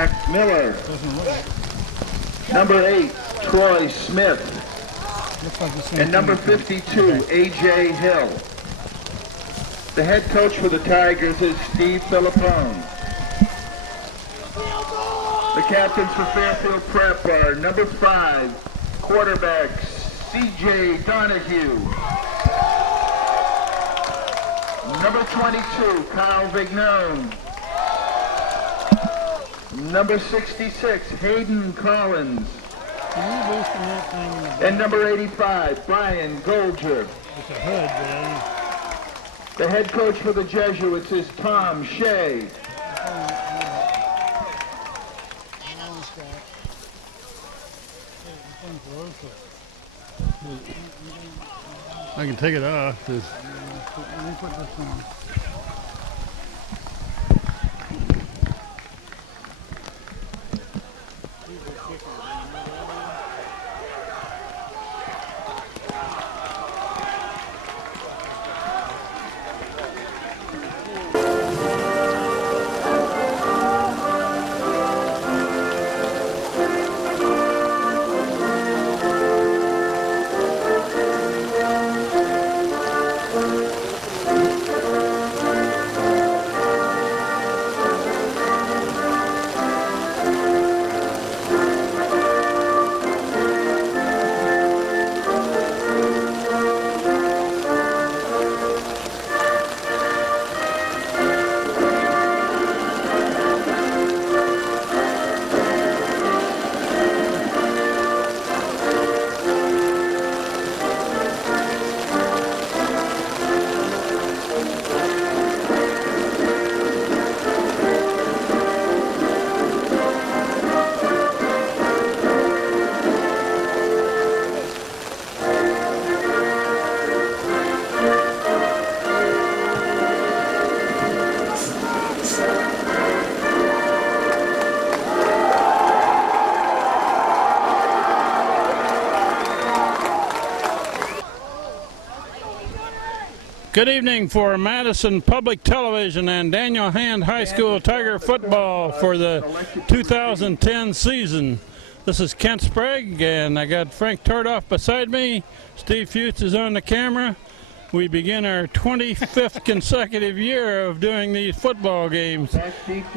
Zach Miller. Number 8, Troy Smith. And number 52, A.J. Hill. The head coach for the Tigers is Steve Filippone. The captains for Fairfield Prep are number 5, quarterback C.J. Donahue. Number 22, Kyle Vignone. Number 66, Hayden Collins. And number 85, Brian Golger. It's a hood, man. The head coach for the Jesuits is Tom Shea. I can take it off. Let me put this on. Good evening for Madison Public Television and Daniel Hand High School Tiger football for the 2010 season. This is Kent Sprague, and I got Frank Tardoff beside me. Steve Fuchs is on the camera. We begin our 25th consecutive year of doing these football games.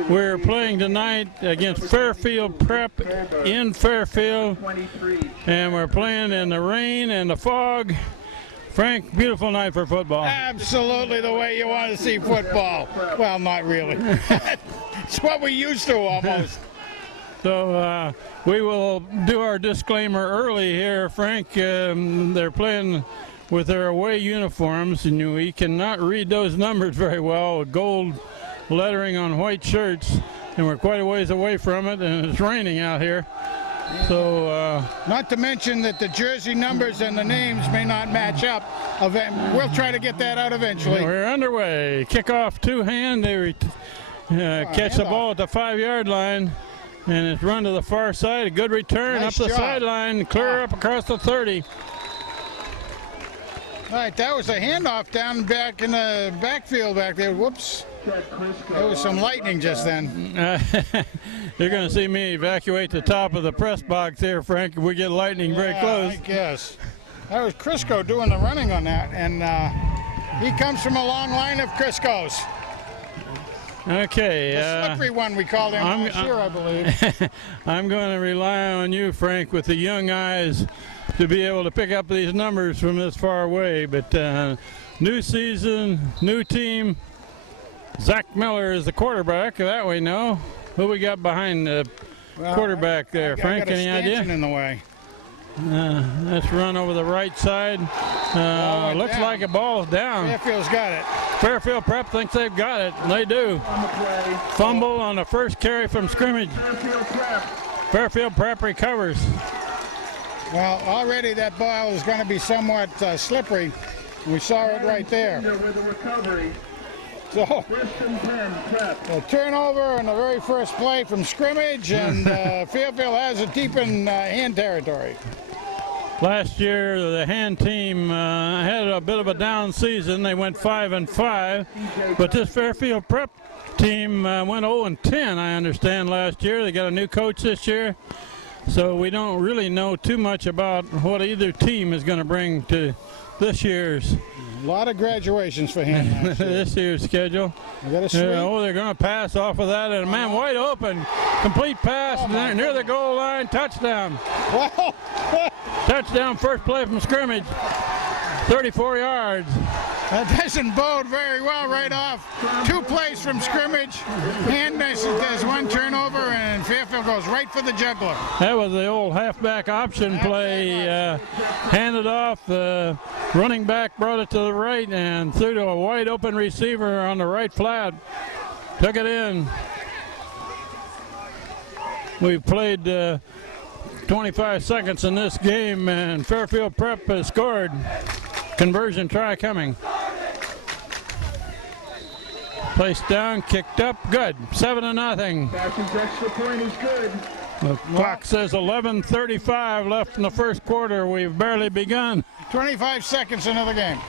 We're playing tonight against Fairfield Prep in Fairfield, and we're playing in the rain and the fog. Frank, beautiful night for football. Absolutely the way you want to see football. Well, not really. It's what we used to almost. So we will do our disclaimer early here, Frank. They're playing with their away uniforms, and we cannot read those numbers very well with gold lettering on white shirts, and we're quite a ways away from it, and it's raining out here. So, not to mention that the jersey numbers and the names may not match up. We'll try to get that out eventually. We're underway. Kickoff two-hand. They catch the ball at the 5-yard line, and it's run to the far side. A good return Nice up the job. sideline, clear up across the 30. All right, that was a handoff down back in the backfield back there. Whoops. There was some lightning just then. You're going to see me evacuate the top of the press box here, Frank, if we get lightning very close. I guess. That was Crisco doing the running on that, and he comes from a long line of Criscos. Okay. The slippery one we called him last year, I believe. I'm going to rely on you, Frank, with the young eyes to be able to pick up these numbers from this far away. But new season, new team. Zach Miller is the quarterback, that we know. Who we got behind the quarterback there, Frank? Any idea? In the way. Let's run over the right side. Looks like a ball's down. Fairfield's got it. Fairfield Prep thinks they've got it, and they do. Fumble on the first carry from scrimmage. Fairfield Prep recovers. Well, already that ball is going to be somewhat slippery. We saw it right there. So, a turnover in the very first play from scrimmage, and Fairfield has it deep in hand territory. Last year, the hand team had a bit of a down season. They went 5-5, but this Fairfield Prep team went 0-10, I understand, last year. They got a new coach this year, so we don't really know too much about what either team is going to bring to this year's. A lot of graduations for him. This year's schedule. They're going to pass off of that, and a man wide open, complete pass near the goal line, touchdown. Wow. Touchdown, first play from scrimmage, 34 yards. That doesn't bode very well right off. 2 plays from scrimmage, and there's one turnover, and Fairfield goes right for the juggler. That was the old halfback option play. Handed off, the running back brought it to the right and threw to a wide open receiver on the right flat. Took it in. We've played 25 seconds in this game, and Fairfield Prep has scored. Conversion try coming. Placed down, kicked up, good. 7-0. Falcons' extra point is good. The clock says 11:35 left in the first quarter. We've barely begun. 25 seconds into the game.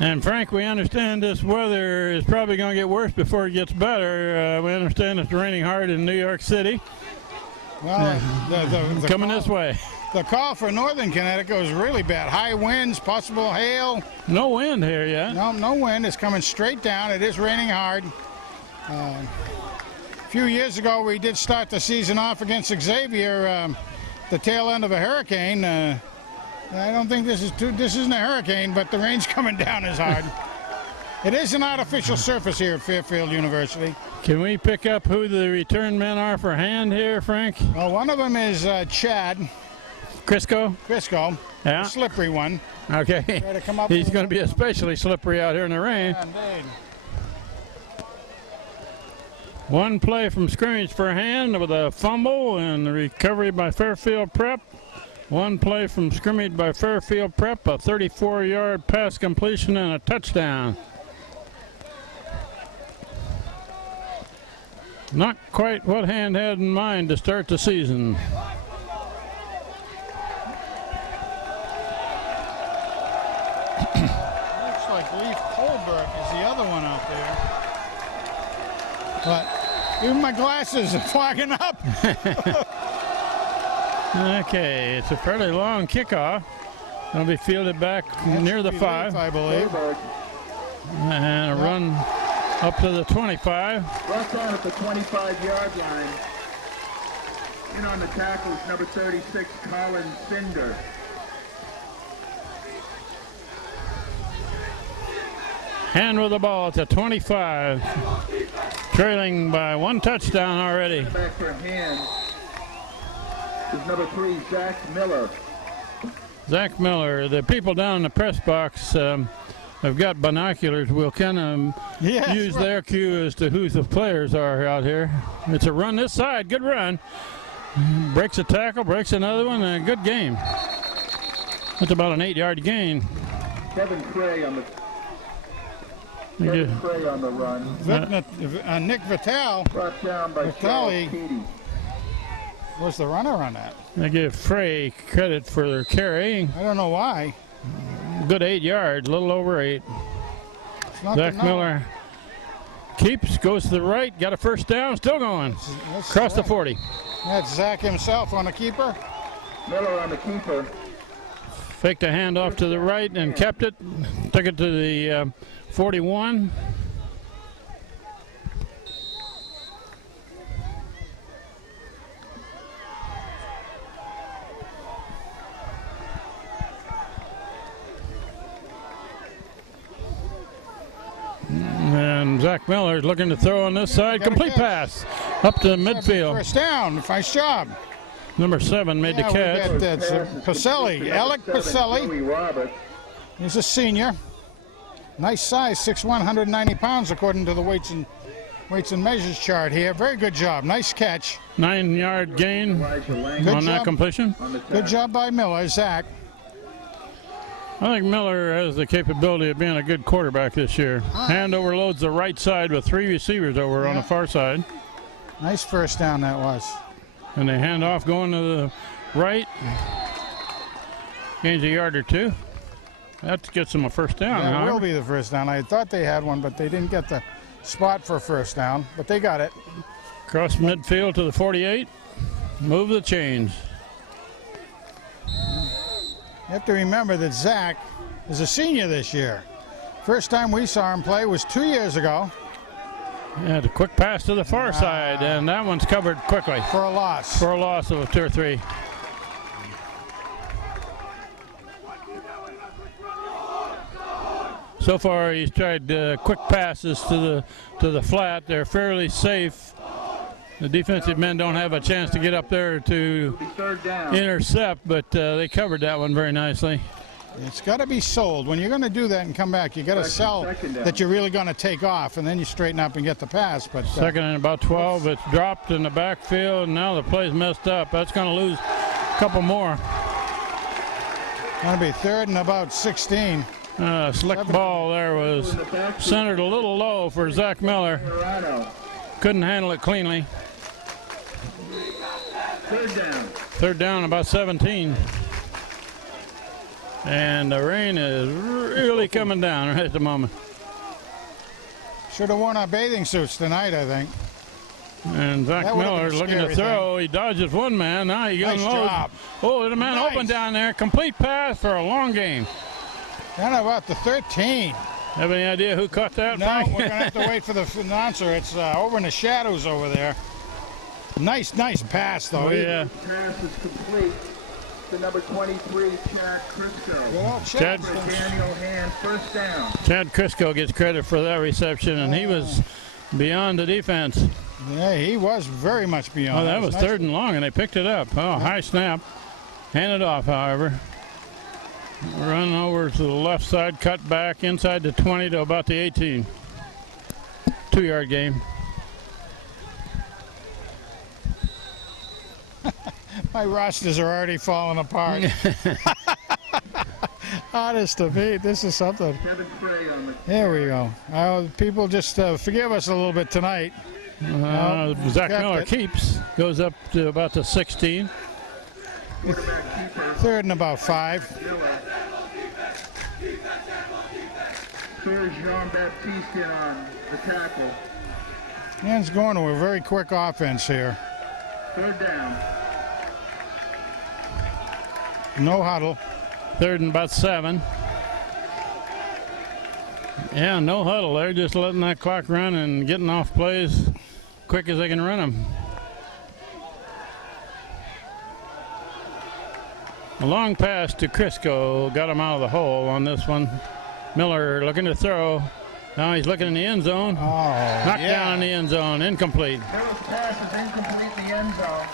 And Frank, we understand this weather is probably going to get worse before it gets better. We understand it's raining hard in New York City. Well, the coming call, this way. The call for northern Connecticut was really bad. High winds, possible hail. No wind here yet. No wind. It's coming straight down. It is raining hard. A few years ago, we did start the season off against Xavier, the tail end of a hurricane. I don't think this isn't a hurricane, but the rain's coming down as hard. It is an artificial surface here at Fairfield University. Can we pick up who the return men are for hand here, Frank? Well, one of them is Chad. Crisco? Crisco. Yeah. The slippery one. Okay. Try to come up He's going to be especially slippery out here in the rain. Yeah, indeed. One play from scrimmage for hand with a fumble and the recovery by Fairfield Prep. One play from scrimmage by Fairfield Prep, a 34-yard pass completion and a touchdown. Not quite what Hand had in mind to start the season. Looks like Leaf Colbert is the other one out there. But even my glasses are fogging up. Okay, it's a fairly long kickoff. It'll be fielded back near the 5. I believe. And a run up to the 25. Brought down at the 25-yard line. In on the tackle is number 36, Colin Cinder. Hand with the ball at the 25. Trailing by 1 touchdown already. Back for Hand is number 3, Zach Miller. Zach Miller, the people down in the press box have got binoculars. We'll kind of use their cue as to who the players are out here. It's a run this side, good run. Breaks a tackle, breaks another one, and a good game. That's about an 8-yard gain. Kevin Cray on the run. Nick Vitale. Brought down by Vitale Charles Keating. Was the runner on that? I give Frey credit for their carry. I don't know why. Good 8 yards, a little over 8. Zach Miller keeps, goes to the right, got a first down, still going. Across the 40. That's Zach himself on the keeper. Miller on the keeper. Faked a handoff to the right and kept it. Took it to the 41. And Zach Miller is looking to throw on this side. Complete pass up to midfield. First down. Nice job. Number 7 made the catch. That's Pacelli. Alec Pacelli. He's a senior. Nice size, 6'1", 190 pounds according to the weights and measures chart here. Very good job. Nice catch. 9-yard gain on that completion. Good job by Miller, Zach. I think Miller has the capability of being a good quarterback this year. Hand overloads the right side with 3 receivers over on the far side. Nice first down that was. And they hand off going to the right. Gains a yard or 2. That gets them a first down. That will be the first down. I thought they had one, but they didn't get the spot for a first down, but they got it. Cross midfield to the 48. Move the chains. You have to remember that Zach is a senior this year. First time we saw him play was 2 years ago. Yeah, the quick pass to the far side, and that one's covered quickly. For a loss. For a loss of 2 or 3. So far, he's tried quick passes to the flat. They're fairly safe. The defensive men don't have a chance to get up there to intercept, but they covered that one very nicely. It's got to be sold. When you're going to do that and come back, you got to sell that you're really going to take off, and then you straighten up and get the pass. But second and about 12, it's dropped in the backfield, and now the play's messed up. That's going to lose a couple more. Going to be third and about 16. Slick ball there was centered a little low for Zach Miller. Couldn't handle it cleanly. Third down, about 17. And the rain is really coming down right at the moment. Should have worn our bathing suits tonight, I think. And Zach Miller looking to throw. He dodges one man. Now he gets job. Oh, there's a man open down there. Complete pass for a long game. Down about the 13. Have any idea who caught that? No, Frank? we're going to have to wait for the announcer. It's over in the shadows over there. Nice pass, though. Oh, yeah. Pass is complete to number 23, Chad Crisco. Chad, Daniel Hand, first down. Chad Crisco gets credit for that reception, and he was beyond the defense. Yeah, he was very much beyond. Oh, that was nice. Third and long, and they picked it up. Oh, high snap. Handed off, however. Run over to the left side, cut back inside the 20 to about the 18. 2-yard game. My rosters are already falling apart. Honest to me, this is something. There we go. People just forgive us a little bit tonight. Zach Miller keeps, goes up to about the 16. Third and about 5. Here's Jean-Baptiste in on the tackle. Man's going to a very quick offense here. Third down. No huddle. Third and about 7. Yeah, no huddle. They're just letting that clock run and getting off plays quick as they can run them. A long pass to Crisco got him out of the hole on this one. Miller looking to throw. Now he's looking in the end zone. Knocked down in the end zone. Incomplete. Miller's pass is incomplete in the end zone.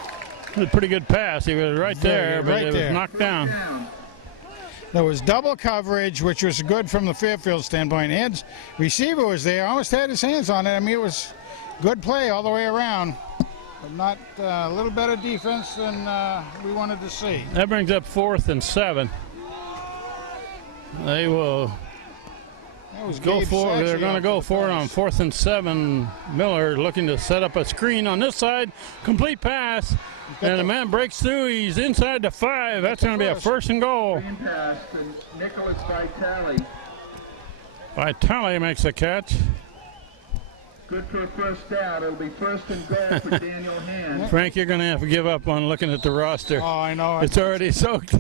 It was a pretty good pass. He was right there, but it was knocked down. There was double coverage, which was good from the Fairfield standpoint. And receiver was there, almost had his hands on it. I mean, it was good play all the way around. But not a little better defense than we wanted to see. That brings up 4th and 7. They will go for it. They're going to go for it on 4th and 7. Miller looking to set up a screen on this side. Complete pass. And the man breaks through. He's inside the 5. That's going to be a 1st and goal. Green pass to Nicholas Vitale. Vitale makes the catch. Good for a first down. It'll be 1st and goal for Daniel Hand. Frank, you're going to have to give up on looking at the roster. Oh, I know. It's already soaked.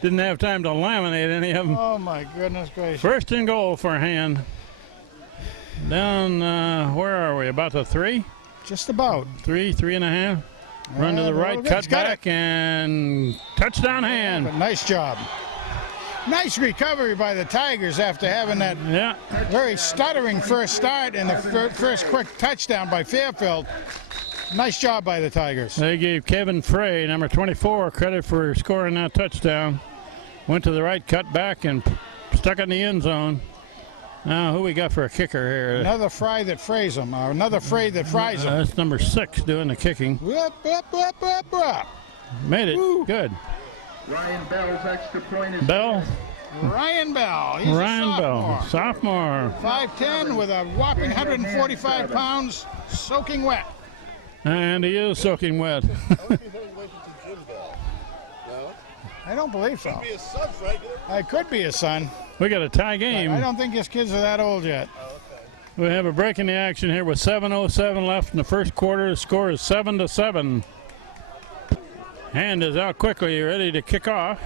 Didn't have time to laminate any of them. Oh, my goodness gracious. 1st and goal for Hand. Down, where are we? About the 3? Just about. 3.5. Run to the right, cut back, and touchdown Hand. But nice job. Nice recovery by the Tigers after having that very stuttering first start and the first quick touchdown by Fairfield. Nice job by the Tigers. They gave Kevin Frey, number 24, credit for scoring that touchdown. Went to the right, cut back, and stuck in the end zone. Now, who we got for a kicker here? Another Fry that frays him, or another Frey that fries him. That's number 6 doing the kicking. Made it. Woo. Good. Ryan Bell's extra point is Bell. Ryan Bell. He's a sophomore. 5'10" with a whopping 145 pounds, soaking wet. And he is soaking wet. I don't believe so. Could be his son, Frank. It could be his son. We got a tie game. I don't think his kids are that old yet. We have a break in the action here with 7:07 left in the first quarter. The score is 7-7. Hand is out quickly, ready to kick off.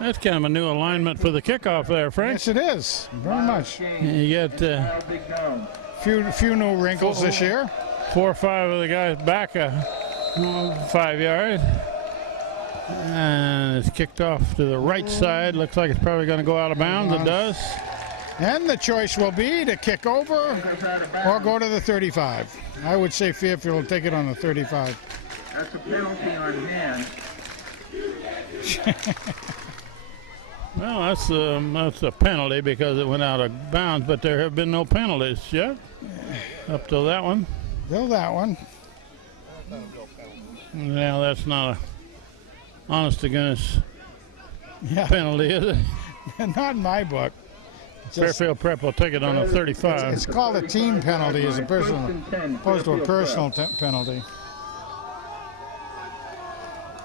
That's kind of a new alignment for the kickoff there, Frank. Yes, it is. Very much. You got Few new wrinkles this year. 4 or 5 of the guys back 5 yards. And it's kicked off to the right side. Looks like it's probably going to go out of bounds. It does. And the choice will be to kick over or go to the 35. I would say Fairfield will take it on the 35. That's a penalty on hand. Well, that's a penalty because it went out of bounds, but there have been no penalties yet up to that one. Bill, that one. Now that's not a honest to goodness penalty, is it? Not in my book. Fairfield Prep will take it on a 35. It's called a team penalty as opposed to a personal penalty.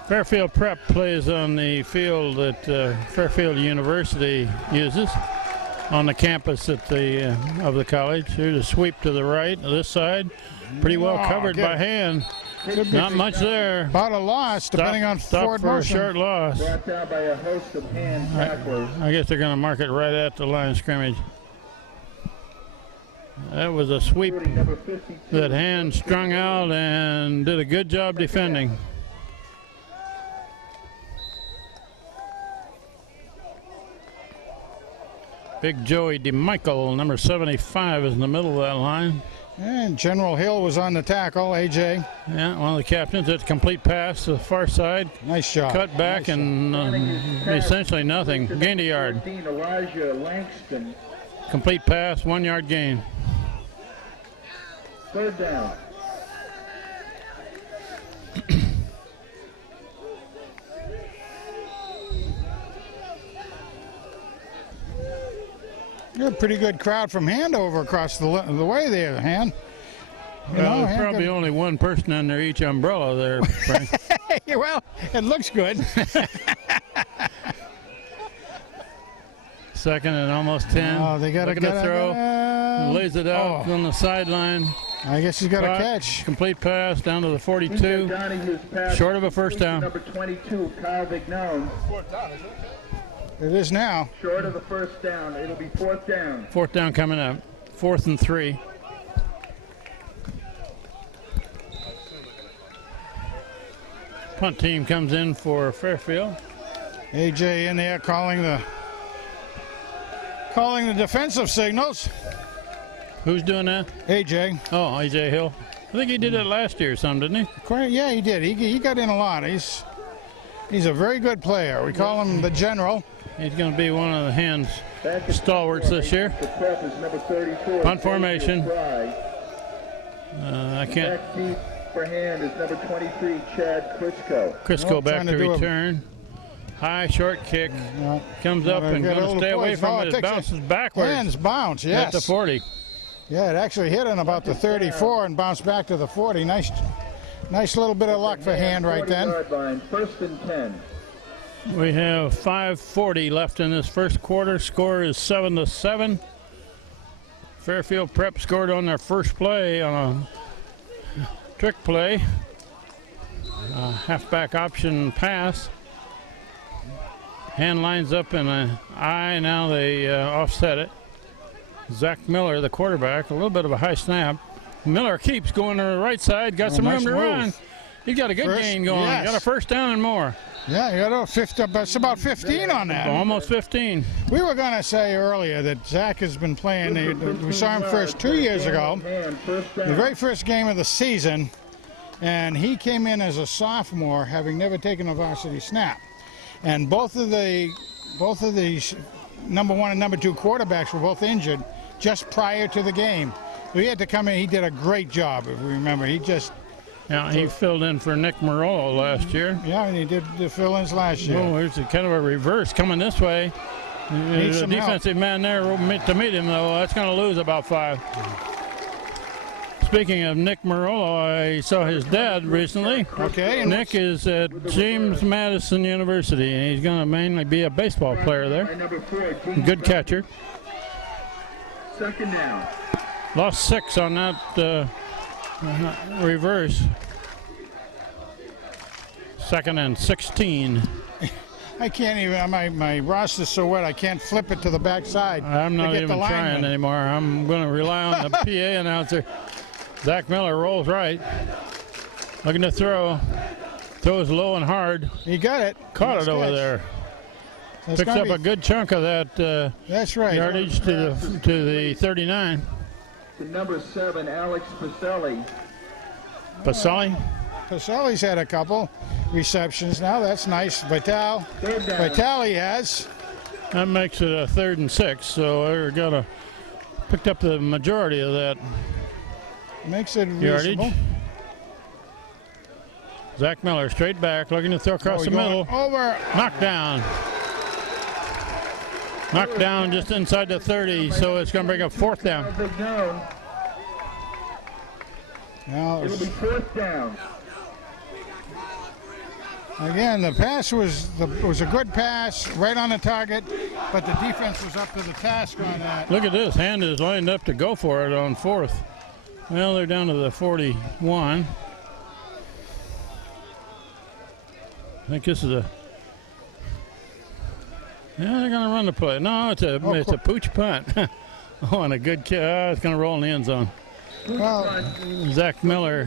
Fairfield Prep plays on the field that Fairfield University uses on the campus of the college. Here's a sweep to the right, this side. Pretty well covered by hand. Not much there. About a loss, depending on forward for motion. a short loss. Brought down by a host of hand tacklers. I guess they're going to mark it right at the line of scrimmage. That was a sweep that Hand strung out and did a good job defending. Big Joey DeMichael, number 75, is in the middle of that line. And General Hill was on the tackle, AJ. Yeah, one of the captains. It's a complete pass to the far side. Nice job. Cut back nice and essentially nothing. Gained a yard. Elijah Langston. Complete pass, 1 yard gain. Third down. You're a pretty good crowd from Handover across the way there, Han. Well, there's probably only one person under each umbrella there, Frank. Well, it looks good. Second and almost 10. Oh, they got Looking to throw. Lays it out on the sideline. I guess he's got a catch. Complete pass down to the 42. Short of a first down. Number 22, Kyle Vignon. It is now. Short of the first down. It'll be fourth down. Fourth down coming up. 4th and 3. Punt team comes in for Fairfield. AJ in there calling the defensive signals. Who's doing that? AJ. Oh, AJ Hill. I think he did that last year or something, didn't he? Yeah, he did. He got in a lot. He's a very good player. We call him the General. He's going to be one of the Hand's stalwarts this year. Punt formation. I can't. Back deep for Hand is number 23, Chad Crisco. Crisco back to return. High short kick. Comes up and going to stay away from it. It bounces backwards. Hands bounce, yes. At the 40. Yeah, it actually hit on about the 34 and bounced back to the 40. Nice little bit of luck for Hand right then. First and 10. We have 5:40 left in this first quarter. Score is 7-7. Fairfield Prep scored on their first play on a trick play. Halfback option pass. Hand lines up in an I. Now they offset it. Zach Miller, the quarterback, a little bit of a high snap. Miller keeps going to the right side. Got some room to run. He's got a good gain going. Yes. Got a first down and more. Yeah, you got a 50, that's about 15 on that. Almost 15. We were going to say earlier that Zach has been playing. We saw him first 2 years ago, the very first game of the season, and he came in as a sophomore, having never taken a varsity snap. And both of the number 1 and number 2 quarterbacks were both injured just prior to the game. So he had to come in. He did a great job, if we remember. He filled in for Nick Morello last year. Yeah, and he did the fill-ins last year. Oh, there's kind of a reverse coming this way. There's a defensive man there to meet him, though. That's going to lose about 5. speaking of Nick Marolo, I saw his dad recently. Okay. Nick is at James Madison University, and he's going to mainly be a baseball player there. Good catcher. Second down. Lost 6 on that reverse. 2nd and 16. I can't even, my roster's so wet, I can't flip it to the backside. I'm not even trying anymore. I'm going to rely on the PA announcer. Zach Miller rolls right. Looking to throw. Throws low and hard. He got it. Caught it over there. Picks up a good chunk of that that's right. yardage to the 39. To number 7, Alex Pacelli. Pacelli's had a couple receptions now. That's nice. Vitale has. That makes it a 3rd and 6. So they're picked up the majority of that Makes it yardage. reasonable. Zach Miller straight back, looking to throw across the middle. Over. Knocked down. Knocked down just inside the 30, so it's going to bring up 4th down. Now It'll be 4th down. again, the pass was a good pass, right on the target, but the defense was up to the task on that. Look at this. Hand is lined up to go for it on 4th. Well, they're down to the 41. I think this is a. Yeah, they're going to run the play. No, it's a pooch punt. Oh, and a good kick. It's going to roll in the end zone. Well, Zach Miller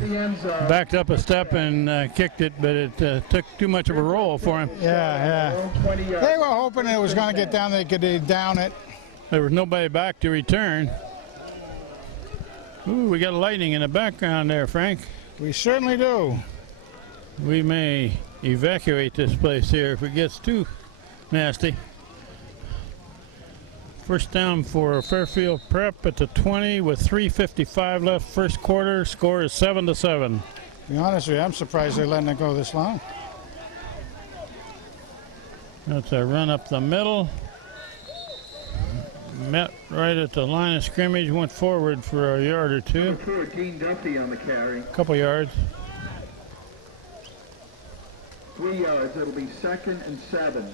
backed up a step and kicked it, but it took too much of a roll for him. yeah. They were hoping it was going to get down. They could down it. There was nobody back to return. Ooh, we got lightning in the background there, Frank. We certainly do. We may evacuate this place here if it gets too nasty. First down for Fairfield Prep at the 20 with 3:55 left first quarter. Score is 7-7. To be honest with you, I'm surprised they're letting it go this long. That's a run up the middle. Met right at the line of scrimmage, went forward for a yard or two. Dean Duffy on the carry. Couple yards. 3 yards. It'll be 2nd and 7.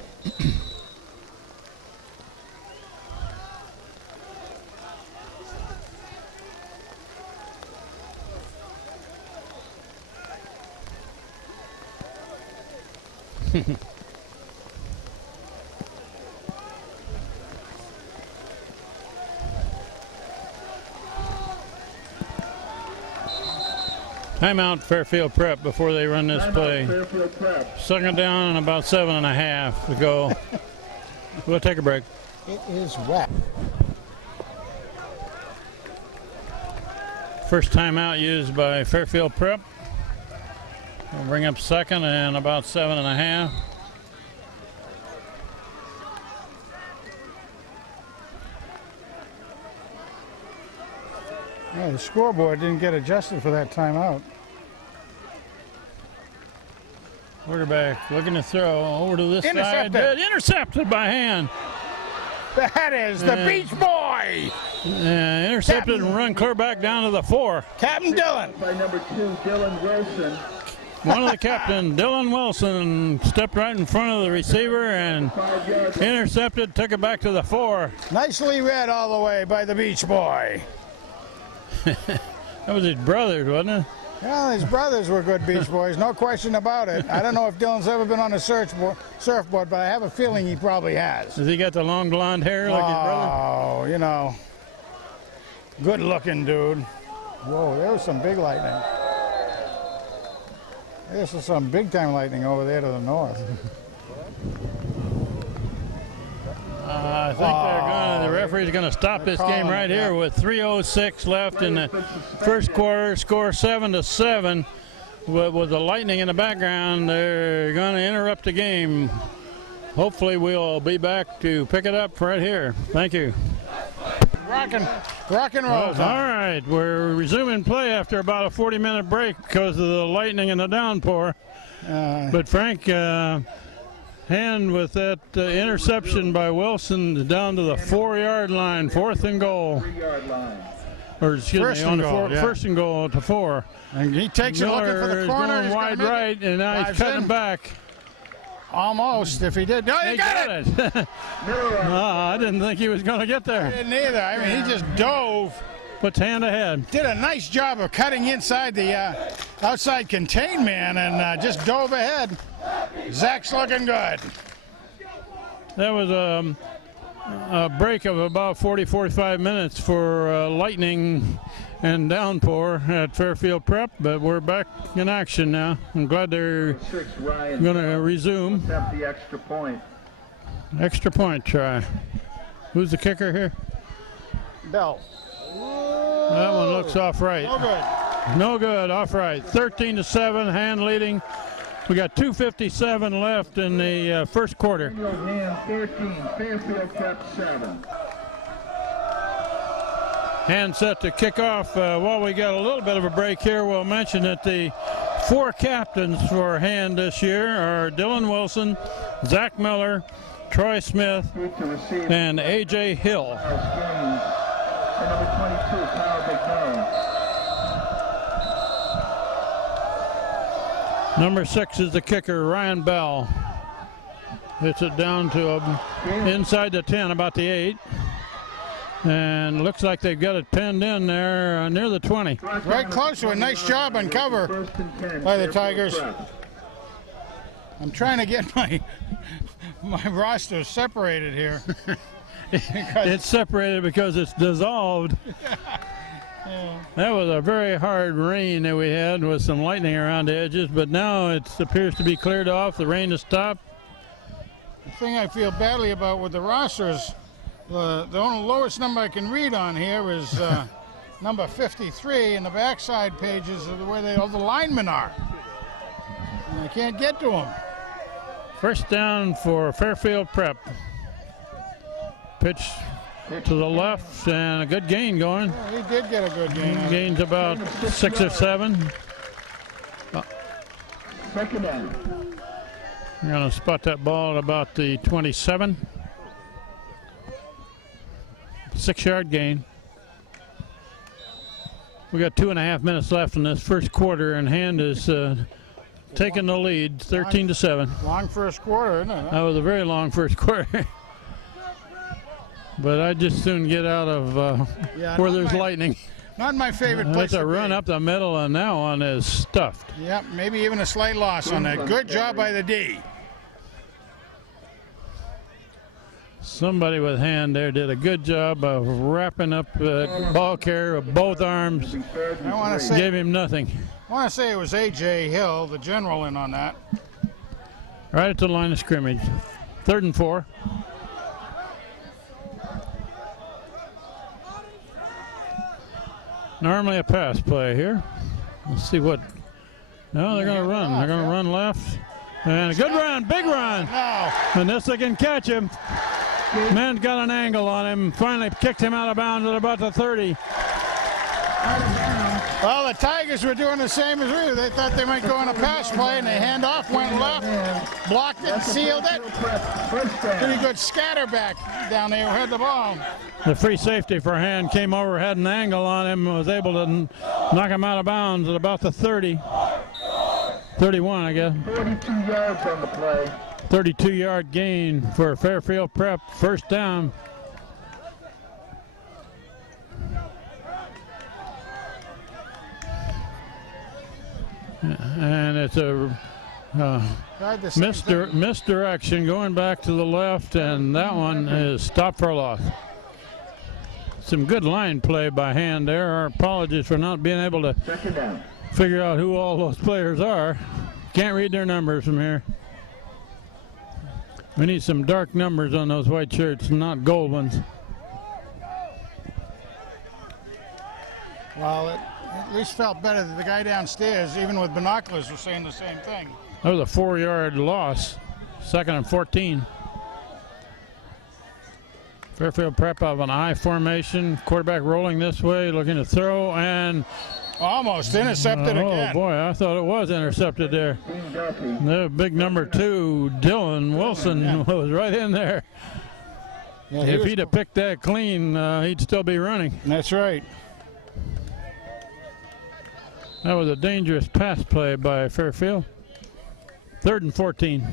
Timeout Fairfield Prep before they run this play. Fairfield Prep. 2nd down and about 7.5 to go. We'll take a break. It is wet. First timeout used by Fairfield Prep. We'll bring up 2nd and about 7.5. Yeah, the scoreboard didn't get adjusted for that timeout. Quarterback looking to throw over to this Intercepted. side. Intercepted by hand. That is the Beach Boy, Intercepted and run clear back down to the 4. Captain Dillon. By number 2, Dylan Wilson. One of the captain, Dylan Wilson, stepped right in front of the receiver and 5 yards. intercepted, took it back to the 4. Nicely read all the way by the Beach Boy. That was his brothers, wasn't it? Well, his brothers were good Beach Boys, no question about it. I don't know if Dylan's ever been on a surfboard, but I have a feeling he probably has. Has he got the long blonde hair like his brother? Oh, you know, good looking dude. Whoa, there was some big lightning. There's some big time lightning over there to the north. I think the referee's going to stop this game right here with 3:06 left in the first quarter. Score 7-7. With the lightning in the background, they're going to interrupt the game. Hopefully, we'll be back to pick it up right here. Thank you. Rock and roll. All right, we're resuming play after about a 40-minute break because of the lightning and the downpour. But Frank, hand with that interception by Wilson down to the 4-yard line, 4th and goal. 3-yard line. or excuse First me, on and the goal, four, yeah. first and goal to 4. And he takes it looking for Miller the is corner. going He's gonna wide make it. right, and now he's Dives cutting in. back. Almost, if he did. No, he got it. I didn't think he was going to get there. Didn't either. I mean, he just dove. Puts hand ahead. Did a nice job of cutting inside the outside contain man and just dove ahead. Zach's looking good. That was a break of about 40-45 minutes for lightning and downpour at Fairfield Prep, but we're back in action now. I'm glad they're going to resume. Attempt the extra point. Extra point try. Who's the kicker here? Bell. That one looks off right. No good. No good, off right. 13-7, hand leading. We got 2:57 left in the first quarter. Daniel Hand 13, Fairfield Prep 7. Hand set to kick off. While we got a little bit of a break here, we'll mention that the 4 captains for Hand this year are Dylan Wilson, Zach Miller, Troy Smith, and A.J. Hill. And number 22, Kyle McDonald. Number 6 is the kicker, Ryan Bell. Hits it down to inside the 10, about the 8. And looks like they've got it pinned in there near the 20. Right close to a nice job on cover by the Tigers. I'm trying to get my roster separated here. It's separated because it's dissolved. That was a very hard rain that we had with some lightning around the edges, but now it appears to be cleared off. The rain has stopped. The thing I feel badly about with the rosters, the only lowest number I can read on here is number 53, and the backside pages are where all the linemen are. And I can't get to them. First down for Fairfield Prep. Pitch to the left, and a good gain going. Well, he did get a good gain. Gains about 6 or 7. Second down. We're going to spot that ball at about the 27. 6-yard gain. We got 2.5 minutes left in this first quarter, and Hand is taking the lead, 13-7. Long first quarter, isn't it? That was a very long first quarter. But I'd just soon get out of where there's lightning. Not my favorite place That's a to run be. up the middle, and that one is stuffed. Yep, maybe even a slight loss on that. Good job by the D. Somebody with Hand there did a good job of wrapping up the ball carrier with both arms. I want to say, Gave him nothing. it was A.J. Hill, the general, in on that. Right at the line of scrimmage. 3rd and 4. Normally a pass play here. Let's see what. No, they're going to run. They're going to run left. And a good run, big run. No. And this they can catch him. Man's got an angle on him. Finally kicked him out of bounds at about the 30. Well, the Tigers were doing the same as we were. They thought they might go on a pass play, and the handoff went left, blocked it, sealed it. Pretty good scatter back down there who had the ball. The free safety for Hand came over, had an angle on him, was able to knock him out of bounds at about the 30. 31, I guess. 42 yards on the play. 32-yard gain for Fairfield Prep. First down. And it's a misdirection going back to the left, and that one is stopped for a loss. Some good line play by Hand there. Our apologies for not being able to figure out who all those players are. Can't read their numbers from here. We need some dark numbers on those white shirts, not gold ones. Well, it at least felt better that the guy downstairs, even with binoculars, was saying the same thing. That was a 4-yard loss. 2nd and 14. Fairfield Prep out of an I formation. Quarterback rolling this way, looking to throw, and almost intercepted again. Oh boy, I thought it was intercepted there. The big number 2, Dylan Wilson, was right in there. Yeah, if he'd have picked that clean, he'd still be running. That's right. That was a dangerous pass play by Fairfield. 3rd and 14.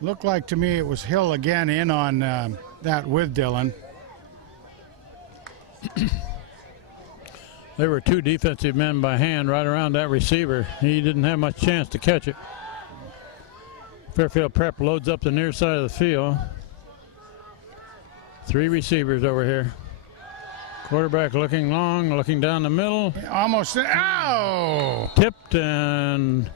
Looked like to me it was Hill again in on that with Dillon. There were 2 defensive men by hand right around that receiver. He didn't have much chance to catch it. Fairfield Prep loads up the near side of the field. 3 receivers over here. Quarterback looking long, looking down the middle. Almost, ow! Tipped and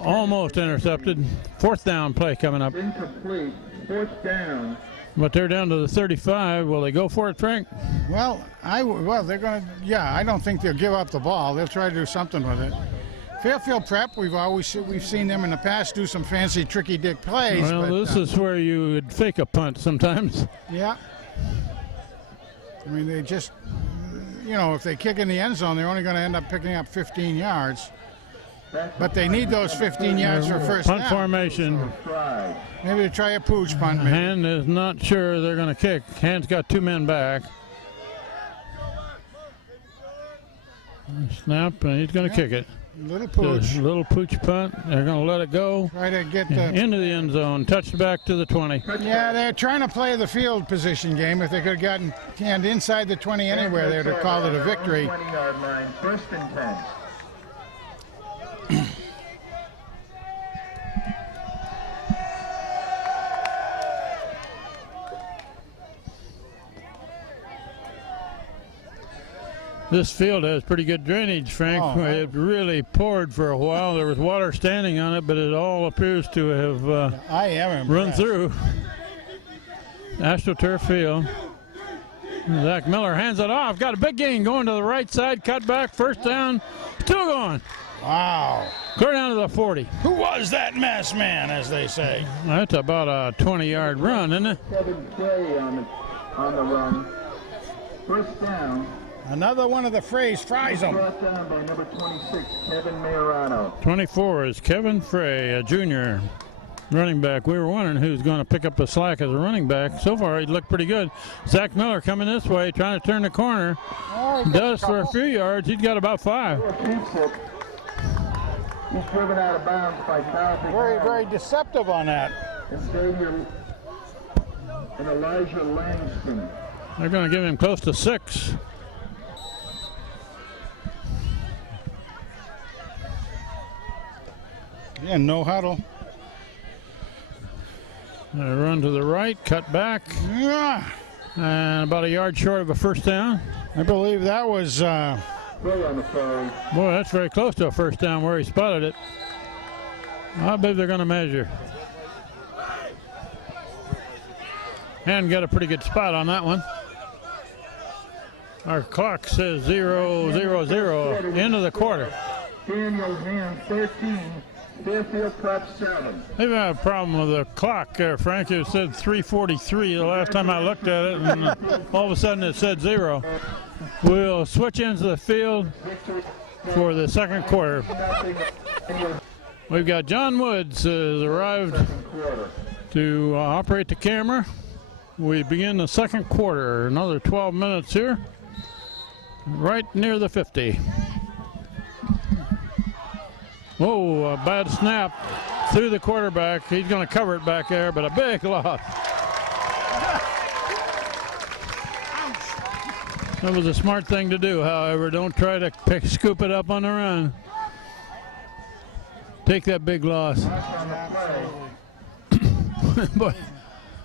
almost intercepted. 4th down play coming up. Incomplete. 4th down. But they're down to the 35. Will they go for it, Frank? Well, they're going to, yeah, I don't think they'll give up the ball. They'll try to do something with it. Fairfield Prep, we've seen them in the past do some fancy tricky dick plays. Well, but, this is where you would fake a punt sometimes. Yeah. I mean, they just, you know, if they kick in the end zone, they're only going to end up picking up 15 yards. But they need those 15 yards for first down. Punt formation. Maybe they try a pooch punt. Maybe. Hand is not sure they're going to kick. Hand's got 2 men back. Snap, and he's going to kick it. Little pooch. Little pooch punt. They're going to let it go. Try to get into the end zone. Touched back to the 20. Yeah, they're trying to play the field position game. If they could have gotten hand inside the 20 anywhere, they'd have called it a victory. 20-yard line, 1st and 10. This field has pretty good drainage, Frank. Oh, it really poured for a while. There was water standing on it, but it all appears to have run through. AstroTurf field. Zach Miller hands it off. Got a big gain going to the right side. Cut back. 1st down. Still going. Wow. Clear down to the 40. Who was that masked man, as they say? That's about a 20-yard run, isn't it? Kevin Frey on the run. 1st down. Another one of the Freys fries them. Brought down by number 26, Kevin Majorano. 24 is Kevin Frey, a junior running back. We were wondering who's going to pick up the slack as a running back. So far, he looked pretty good. Zach Miller coming this way, trying to turn the corner. Does for a few yards. He's got about 5. He's driven out of bounds by Kyle. Very deceptive on that. And Elijah Langston. They're going to give him close to 6. Yeah, no huddle. They run to the right, cut back, and about a yard short of a 1st down. I believe that was. On the phone. Boy, that's very close to a 1st down where he spotted it. I believe they're going to measure. And got a pretty good spot on that one. Our clock says 0-0-0. End of the quarter. Daniel Hand 13. Fairfield Prep 7. They've had a problem with the clock there, Frank. It said 3:43 the last time I looked at it, and all of a sudden it said 0. We'll switch into the field for the 2nd quarter. We've got John Woods has arrived to operate the camera. We begin the 2nd quarter. Another 12 minutes here, right near the 50. Oh, a bad snap through the quarterback. He's going to cover it back there, but a big loss. That was a smart thing to do, however. Don't try to scoop it up on the run. Take that big loss. Boy.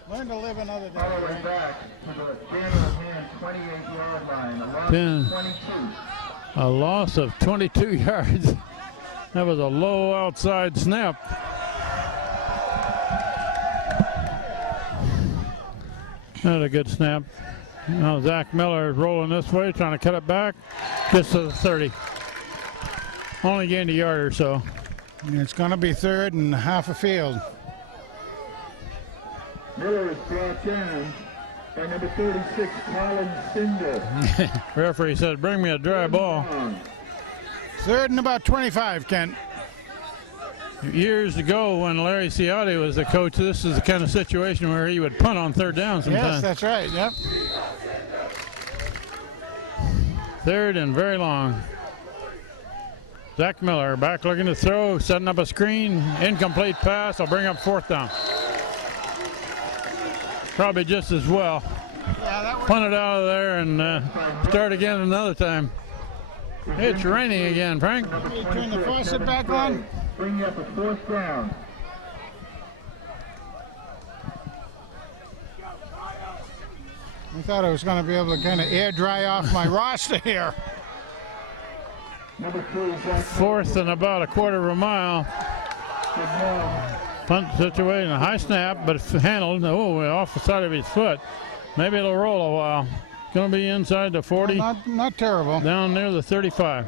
Learn to live another day. All the way back to the Daniel Hand 28-yard line. A loss of 22 yards. That was a low outside snap. Not a good snap. Now Zach Miller is rolling this way, trying to cut it back. Gets to the 30. Only gained a yard or so. And it's going to be 3rd and half a field. Miller is brought down by number 36, Colin Cinder. Referee said, bring me a dry ball. 3rd and about 25, Kent. Years ago when Larry Ciotti was the coach, this is the kind of situation where he would punt on 3rd down sometimes. Yes, that's right, yep. Third and very long. Zach Miller back looking to throw, setting up a screen. Incomplete pass. I'll bring up fourth down. Probably just as well. Punt it out of there and start again another time. It's raining again, Frank. Turn the faucet back on. Bring you up a fourth down. I thought I was going to be able to kind of air dry off my roster here. Number 3, Zach. Fourth and about a quarter of a mile. Punt situation, a high snap, but it's handled. Oh, off the side of his foot. Maybe it'll roll a while. Going to be inside the 40. Not terrible. Down near the 35.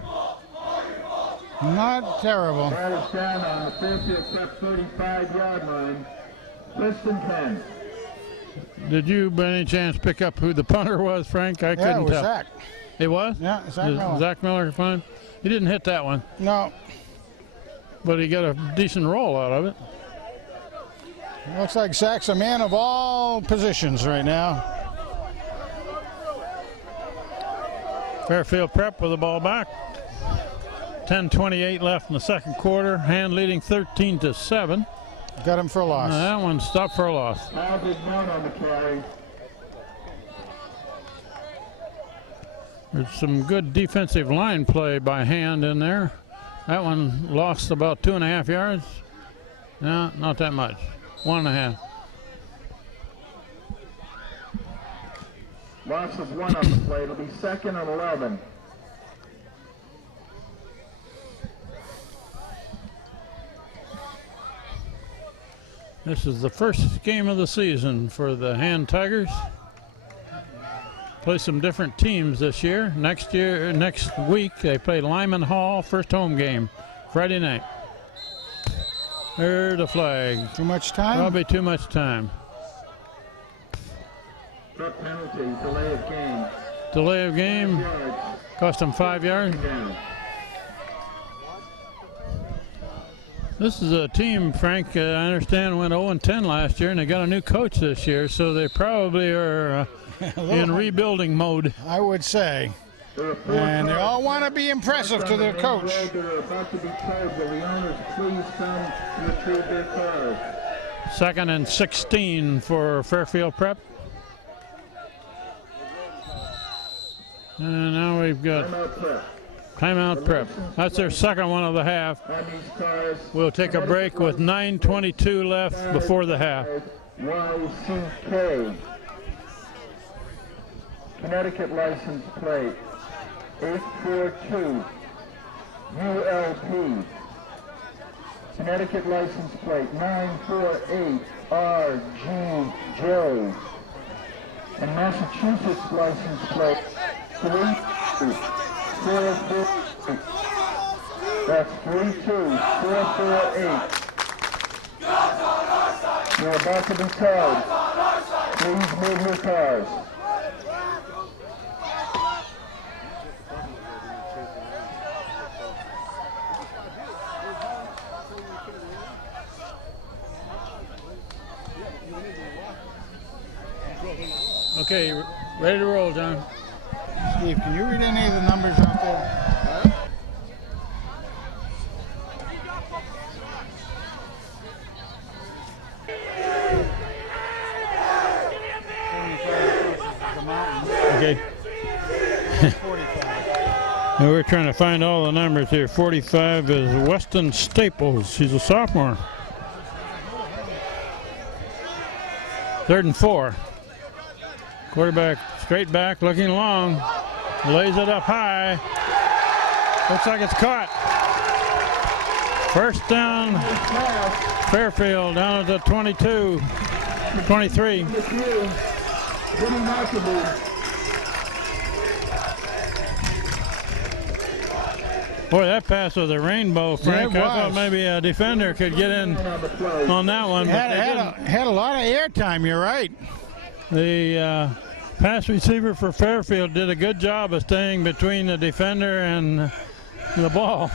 Not terrible. That is down on the Fairfield Prep 35-yard line. Listen, 10. Did you by any chance pick up who the punter was, Frank? I Yeah, it couldn't was tell. Zach. It was? Yeah, Zach Miller. Zach Miller fine. He didn't hit that one, No, but he got a decent roll out of it. looks like Zach's a man of all positions right now. Fairfield Prep with the ball back. 10:28 left in the second quarter. Hand leading 13-7. Got him for a loss. That one stopped for a loss. How did one on the carry? There's some good defensive line play by Hand in there. That one lost about 2.5 yards. No, not that much. 1.5. Loss of 1 on the play. It'll be 2nd and 11. This is the first game of the season for the Hand Tigers. Play some different teams this year. Next week they play Lyman Hall, first home game, Friday night. There's the flag. Too much time? Probably too much time. Truck penalty, delay of game. Delay of game, Yards. cost them 5 yards. Down. This is a team, Frank, I understand went 0-10 last year, and they got a new coach this year, so they probably are in rebuilding mode. I would say. And they all want to be impressive to their coach. They're about to be told, will the owners please come retrieve their cars? 2nd and 16 for Fairfield Prep. And now we've got Timeout Prep. timeout Prep. That's their second one of the half. On these cars, We'll take a break with 9:22 left before the half. YCK. Connecticut license plate 842 ULP. Connecticut license plate 948 RGJ. And Massachusetts license plate 32448. That's 32448. You're about to be towed. Please move your cars. Okay, ready to roll, John. Steve, can you read any of the numbers out there? Okay. 45. We're trying to find all the numbers here. 45 is Weston Staples. He's a sophomore. 3rd and 4. Quarterback straight back, looking long. Lays it up high. Looks like it's caught. First down, Fairfield down at the 22, 23. Boy, that pass was a rainbow, Frank. Yeah, it I thought was. maybe a defender could get in on that one. But they didn't. Had a lot of airtime, you're right. The pass receiver for Fairfield did a good job of staying between the defender and the ball.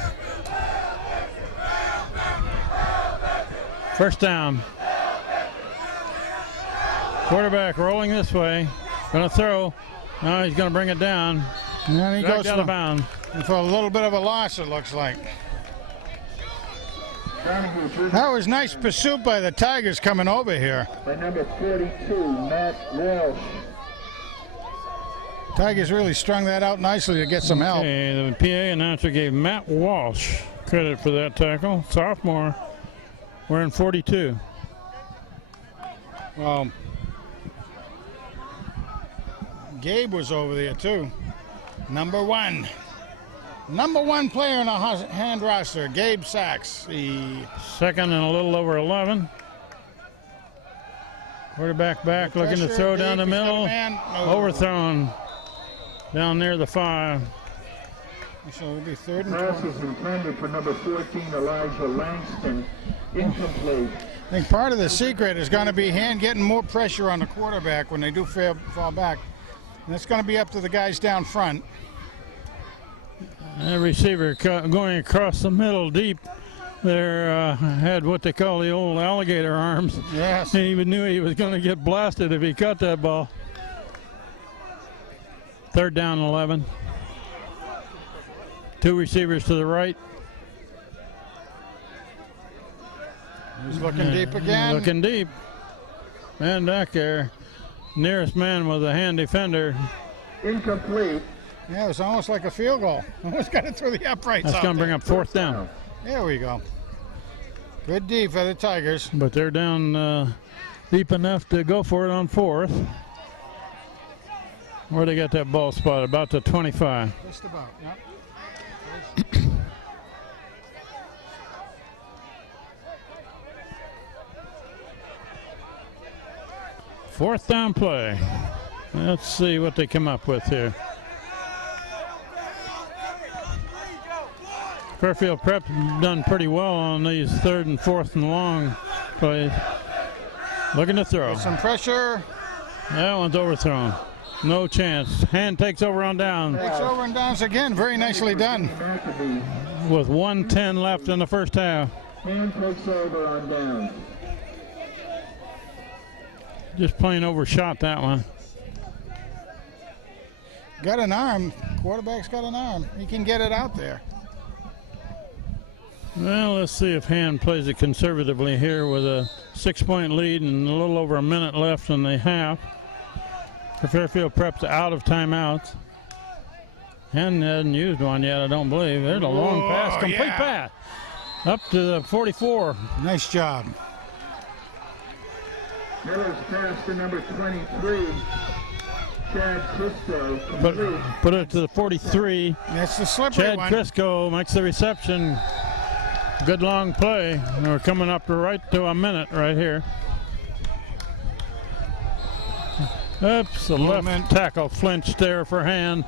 First down. Quarterback rolling this way. Going to throw. Now he's going to bring it down. And then he goes out of bounds. for a little bit of a loss, it looks like. That was nice pursuit by the Tigers coming over here. By number 42, Matt Walsh. Tigers really strung that out nicely to get some help. Okay, the PA announcer gave Matt Walsh credit for that tackle. Sophomore, wearing 42. Well, Gabe was over there too. Number one player in the hand roster, Gabe Sachs. Second and a little over 11. Quarterback back, looking to throw down the middle. Overthrown down near the 5. So it'll be third and Pass is intended for number 14, Elijah Langston. Incomplete. I think part of the secret is going to be getting more pressure on the quarterback when they do fall back. And it's going to be up to the guys down front. The receiver going across the middle deep there had what they call the old alligator arms. Yes. He even knew he was going to get blasted if he caught that ball. Third down and 11. 2 receivers to the right. He's looking deep again. Looking deep. Man back there. Nearest man was a hand defender. Incomplete. Yeah, it was almost like a field goal. Almost got it through the uprights. That's going to bring up fourth down. There we go. Good deep for the Tigers. But they're down deep enough to go for it on fourth. Where they got that ball spotted? About the 25. Just about, yep. Fourth down play. Let's see what they come up with here. Fairfield Prep done pretty well on these third and fourth and long plays. Looking to throw. Get some pressure. That one's overthrown. No chance. Hand takes over on down. Takes over and downs again. Very nicely done. With 1:10 left in the first half. Hand takes over on down. Just plain overshot that one. Got an arm. Quarterback's got an arm. He can get it out there. Well, let's see if Hand plays it conservatively here with a 6-point lead and a little over a minute left in the half. The Fairfield Prep's out of timeouts. Hand hasn't used one yet, I don't believe. There's a long pass, complete pass. Up to the 44. Nice job. Miller's pass to number 23, Chad Crisco. Put it to the 43. That's the slippery Chad one. Crisco makes the reception. Good long play. And we're coming up to right to a minute right here. Oops, the left tackle flinched there for Hand.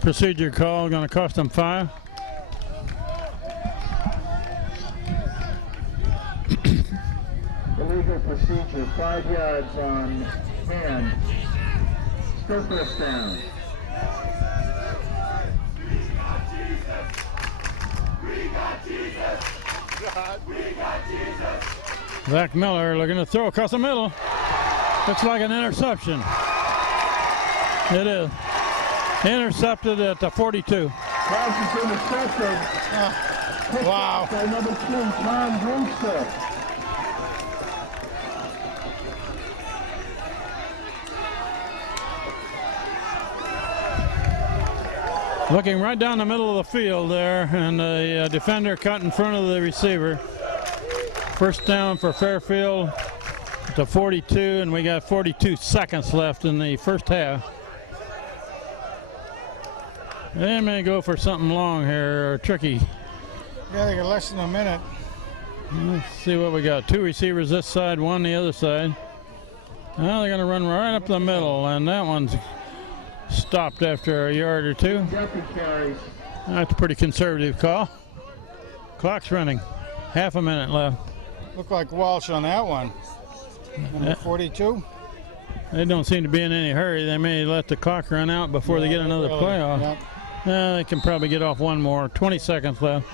Procedure call, going to cost them 5. Illegal procedure, 5 yards on Hand. Still first down. Zach Miller looking to throw across the middle. Looks like an interception. It is. Intercepted at the 42. Pass is intercepted. Wow. By number 2, Tom Brewster. Looking right down the middle of the field there, and the defender cut in front of the receiver. First down for Fairfield to 42, and we got 42 seconds left in the first half. They may go for something long here, or tricky. Yeah, they got less than a minute. Let's see what we got. 2 receivers this side, 1 the other side. Now they're going to run right up the middle, and that one's stopped after a yard or 2. That's a pretty conservative call. Clock's running. Half a minute left. Looked like Walsh on that one. Number 42. They don't seem to be in any hurry. They may let the clock run out before they get another play off. Yep. They can probably get off one more. 20 seconds left.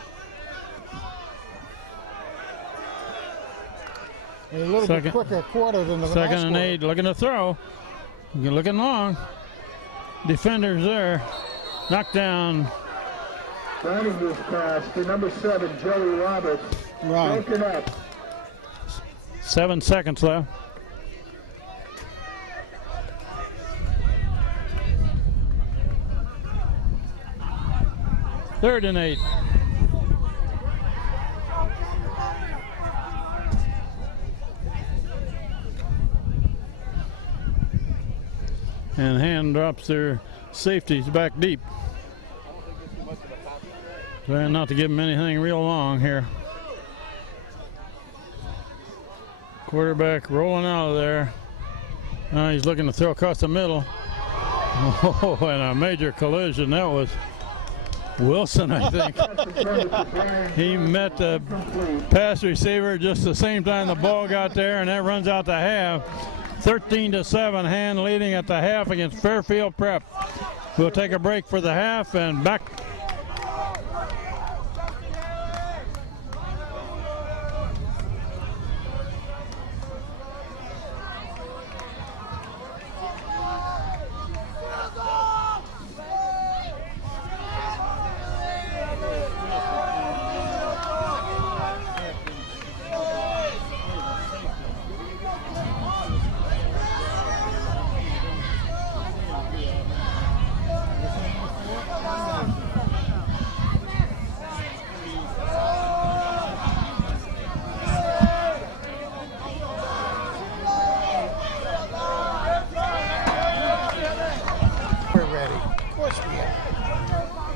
A little bit quicker quarter than the last Second and quarter. 8, looking to throw. Looking long. defenders there. Knocked down. Running this pass to number 7, Joey Roberts. Wrong. Broken up. 7 seconds left. Third and 8. And Hand drops their safeties back deep. Trying not to give them anything real long here. Quarterback rolling out of there. Now he's looking to throw across the middle. Oh, and a major collision. That was Wilson, I think. He met the pass receiver just the same time the ball got there, and that runs out to half. 13-7, Hand leading at the half against Fairfield Prep. We'll take a break for the half and back.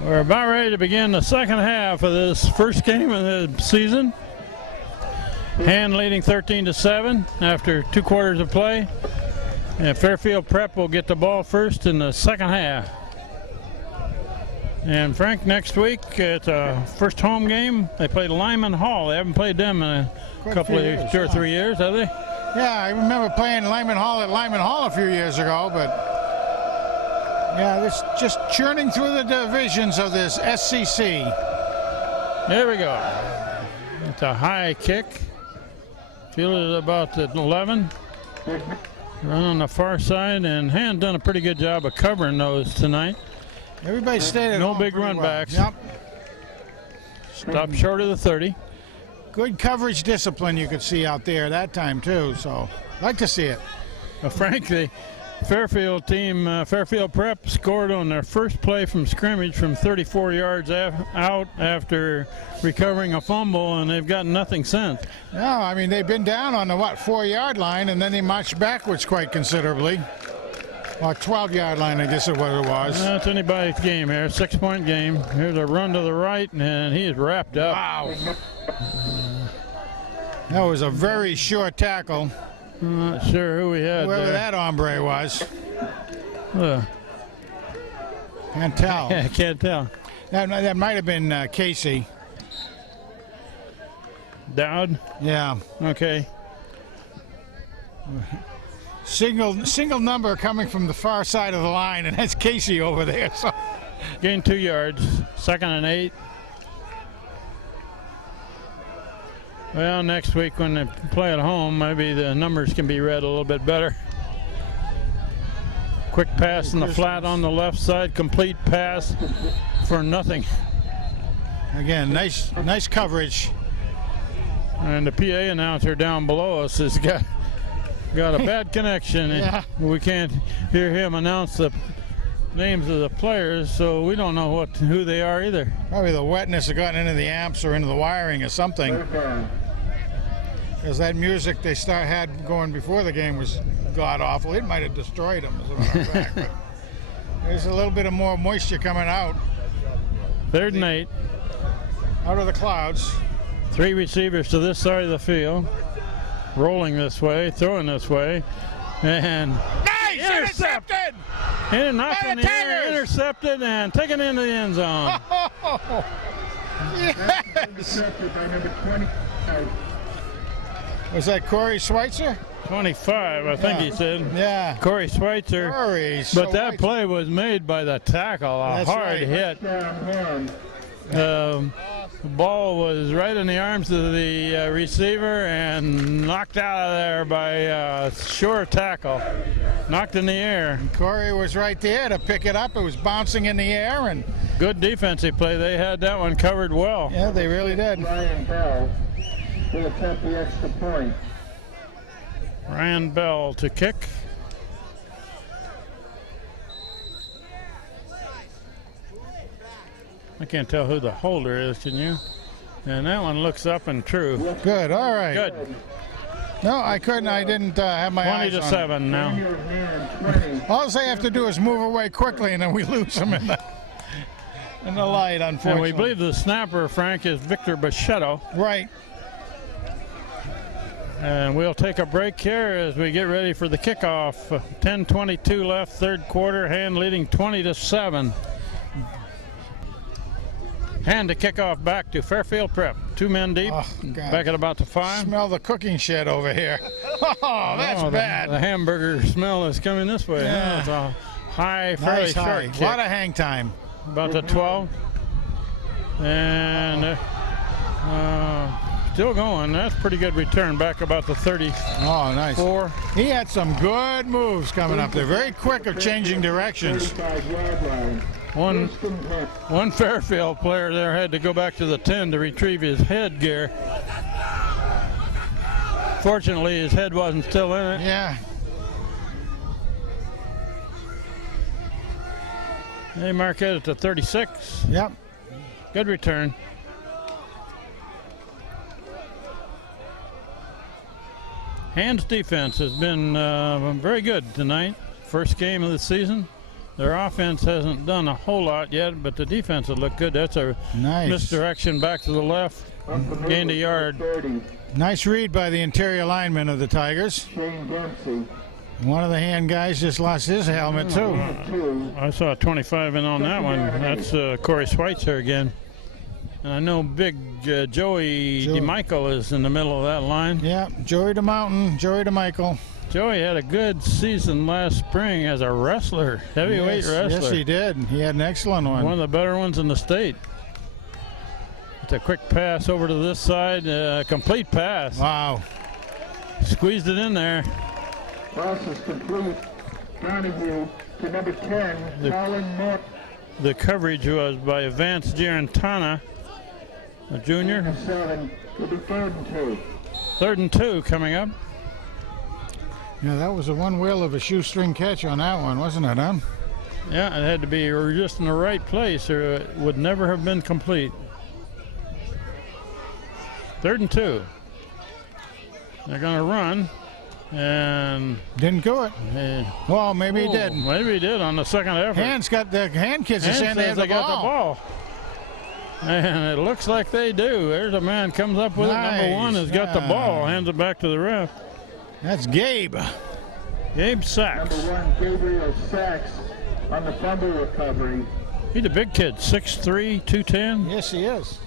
We're about ready to begin the second half of this first game of the season. Hand leading 13-7 after 2 quarters of play. And Fairfield Prep will get the ball first in the second half. And Frank, next week it's a first home game. They played Lyman Hall. They haven't played them in a couple of years, 2 or 3 years, have they? Yeah, I remember playing Lyman Hall at Lyman Hall a few years ago, but yeah, it's just churning through the divisions of this SCC. There we go. It's a high kick. Fielded about the 11. Run on the far side, and Hand done a pretty good job of covering those tonight. Everybody stayed at no home big pretty run well. backs. Yep. Stopped short of the 30. Good coverage discipline you could see out there that time too, so like to see it. Well, frankly, Fairfield team, Fairfield Prep scored on their first play from scrimmage from 34 yards out after recovering a fumble, and they've gotten nothing since. No, I mean, they've been down on the, 4-yard line, and then they marched backwards quite considerably. Or 12-yard line, I guess it was. That's anybody's game here, 6-point game. Here's a run to the right, and he is wrapped up. Wow. That was a very short tackle. I'm not sure who we had Whoever there. that hombre was. Can't tell. I can't tell. That might have been Casey. Dowd? Yeah. Okay. Single number coming from the far side of the line, and that's Casey over there. So. Gained 2 yards. 2nd and 8. Well, next week when they play at home, maybe the numbers can be read a little bit better. Quick pass in the flat on the left side, complete pass for nothing. Again, nice coverage. And the PA announcer down below us has got a bad connection. Yeah. We can't hear him announce the names of the players, so we don't know who they are either. Probably the wetness has gotten into the amps or into the wiring or something. Because that music they had going before the game was god-awful. It might have destroyed them, as a matter of fact. But there's a little bit of more moisture coming out. 3rd and 8. Out of the clouds. 3 receivers to this side of the field. Rolling this way, throwing this way. And nice! Intercepted! hit it knocked in the air, intercepted, and taken into the end zone. Oh, yes! Intercepted by number 20. Was that Corey Schweitzer? 25, I think he said. Yeah. Corey Schweitzer. But that play was made by the tackle, a That's hard right. hit. The ball was right in the arms of the receiver and knocked out of there by a sure tackle. Knocked in the air. Corey was right there to pick it up. It was bouncing in the air, and good defensive play. They had that one covered well. yeah, they really did. Ryan Bell will attempt the extra point. Ryan Bell to kick. I can't tell who the holder is, can you? And that one looks up and true. Good, all right. Good. No, I couldn't. I didn't have my 20 eyes to on 7 now. it. All they have to do is move away quickly, and then we lose them in the light, unfortunately. And we believe the snapper, Frank, is Victor Bachetto. Right. And we'll take a break here as we get ready for the kickoff. 10:22 left, third quarter. Hand leading 20 to 7. Hand to kick off back to Fairfield Prep. 2 men deep, Oh, God. back at about the 5. Smell the cooking shed over here. Oh, that's bad. The hamburger smell is coming this way. Yeah. Huh? It's a high, fairly Nice high. short A kick. lot of hang time. About the 12. And still going. That's pretty good return. Back about the 34. Oh, nice. He had some good moves coming up there. Very quick of changing directions. One Fairfield player there had to go back to the 10 to retrieve his headgear. Fortunately, his head wasn't still in it. Yeah. They mark it at the 36. Yep. Good return. Hand's defense has been very good tonight. First game of the season. Their offense hasn't done a whole lot yet, but the defense will look good. That's a Nice. misdirection back to the left. Gained a yard. Nice read by the interior lineman of the Tigers. Shane Dempsey. One of the hand guys just lost his helmet, too. I saw 25 in on that one. That's Corey Schweitzer again. And I know big Joey DeMichael is in the middle of that line. Yeah, Joey DeMountain, Joey DeMichael. Joey had a good season last spring as a wrestler, heavyweight wrestler. Yes, he did. He had an excellent one. One of the better ones in the state. It's a quick pass over to this side, complete pass. Wow. Squeezed it in there. Pass is complete. Donahue to number 10, Colin Mott. The coverage was by Vance Giarantana, a junior. 7 will be 3rd and 2. 3rd and 2 coming up. Yeah, that was a one wheel of a shoestring catch on that one, wasn't it, huh? Yeah, it had to be just in the right place or it would never have been complete. 3rd and 2. They're going to run and Didn't do it. Well, maybe he did. Maybe he did on the second effort. Hands got the hand kids are saying they have the got the ball. ball. And it looks like they do. There's a man comes up with it. Number 1 has got the ball. Hands it back to the ref. That's Gabe. Gabe Sachs. Number 1, Gabriel Sachs on the fumble recovery. He's a big kid, 6'3", 210. Yes, he is.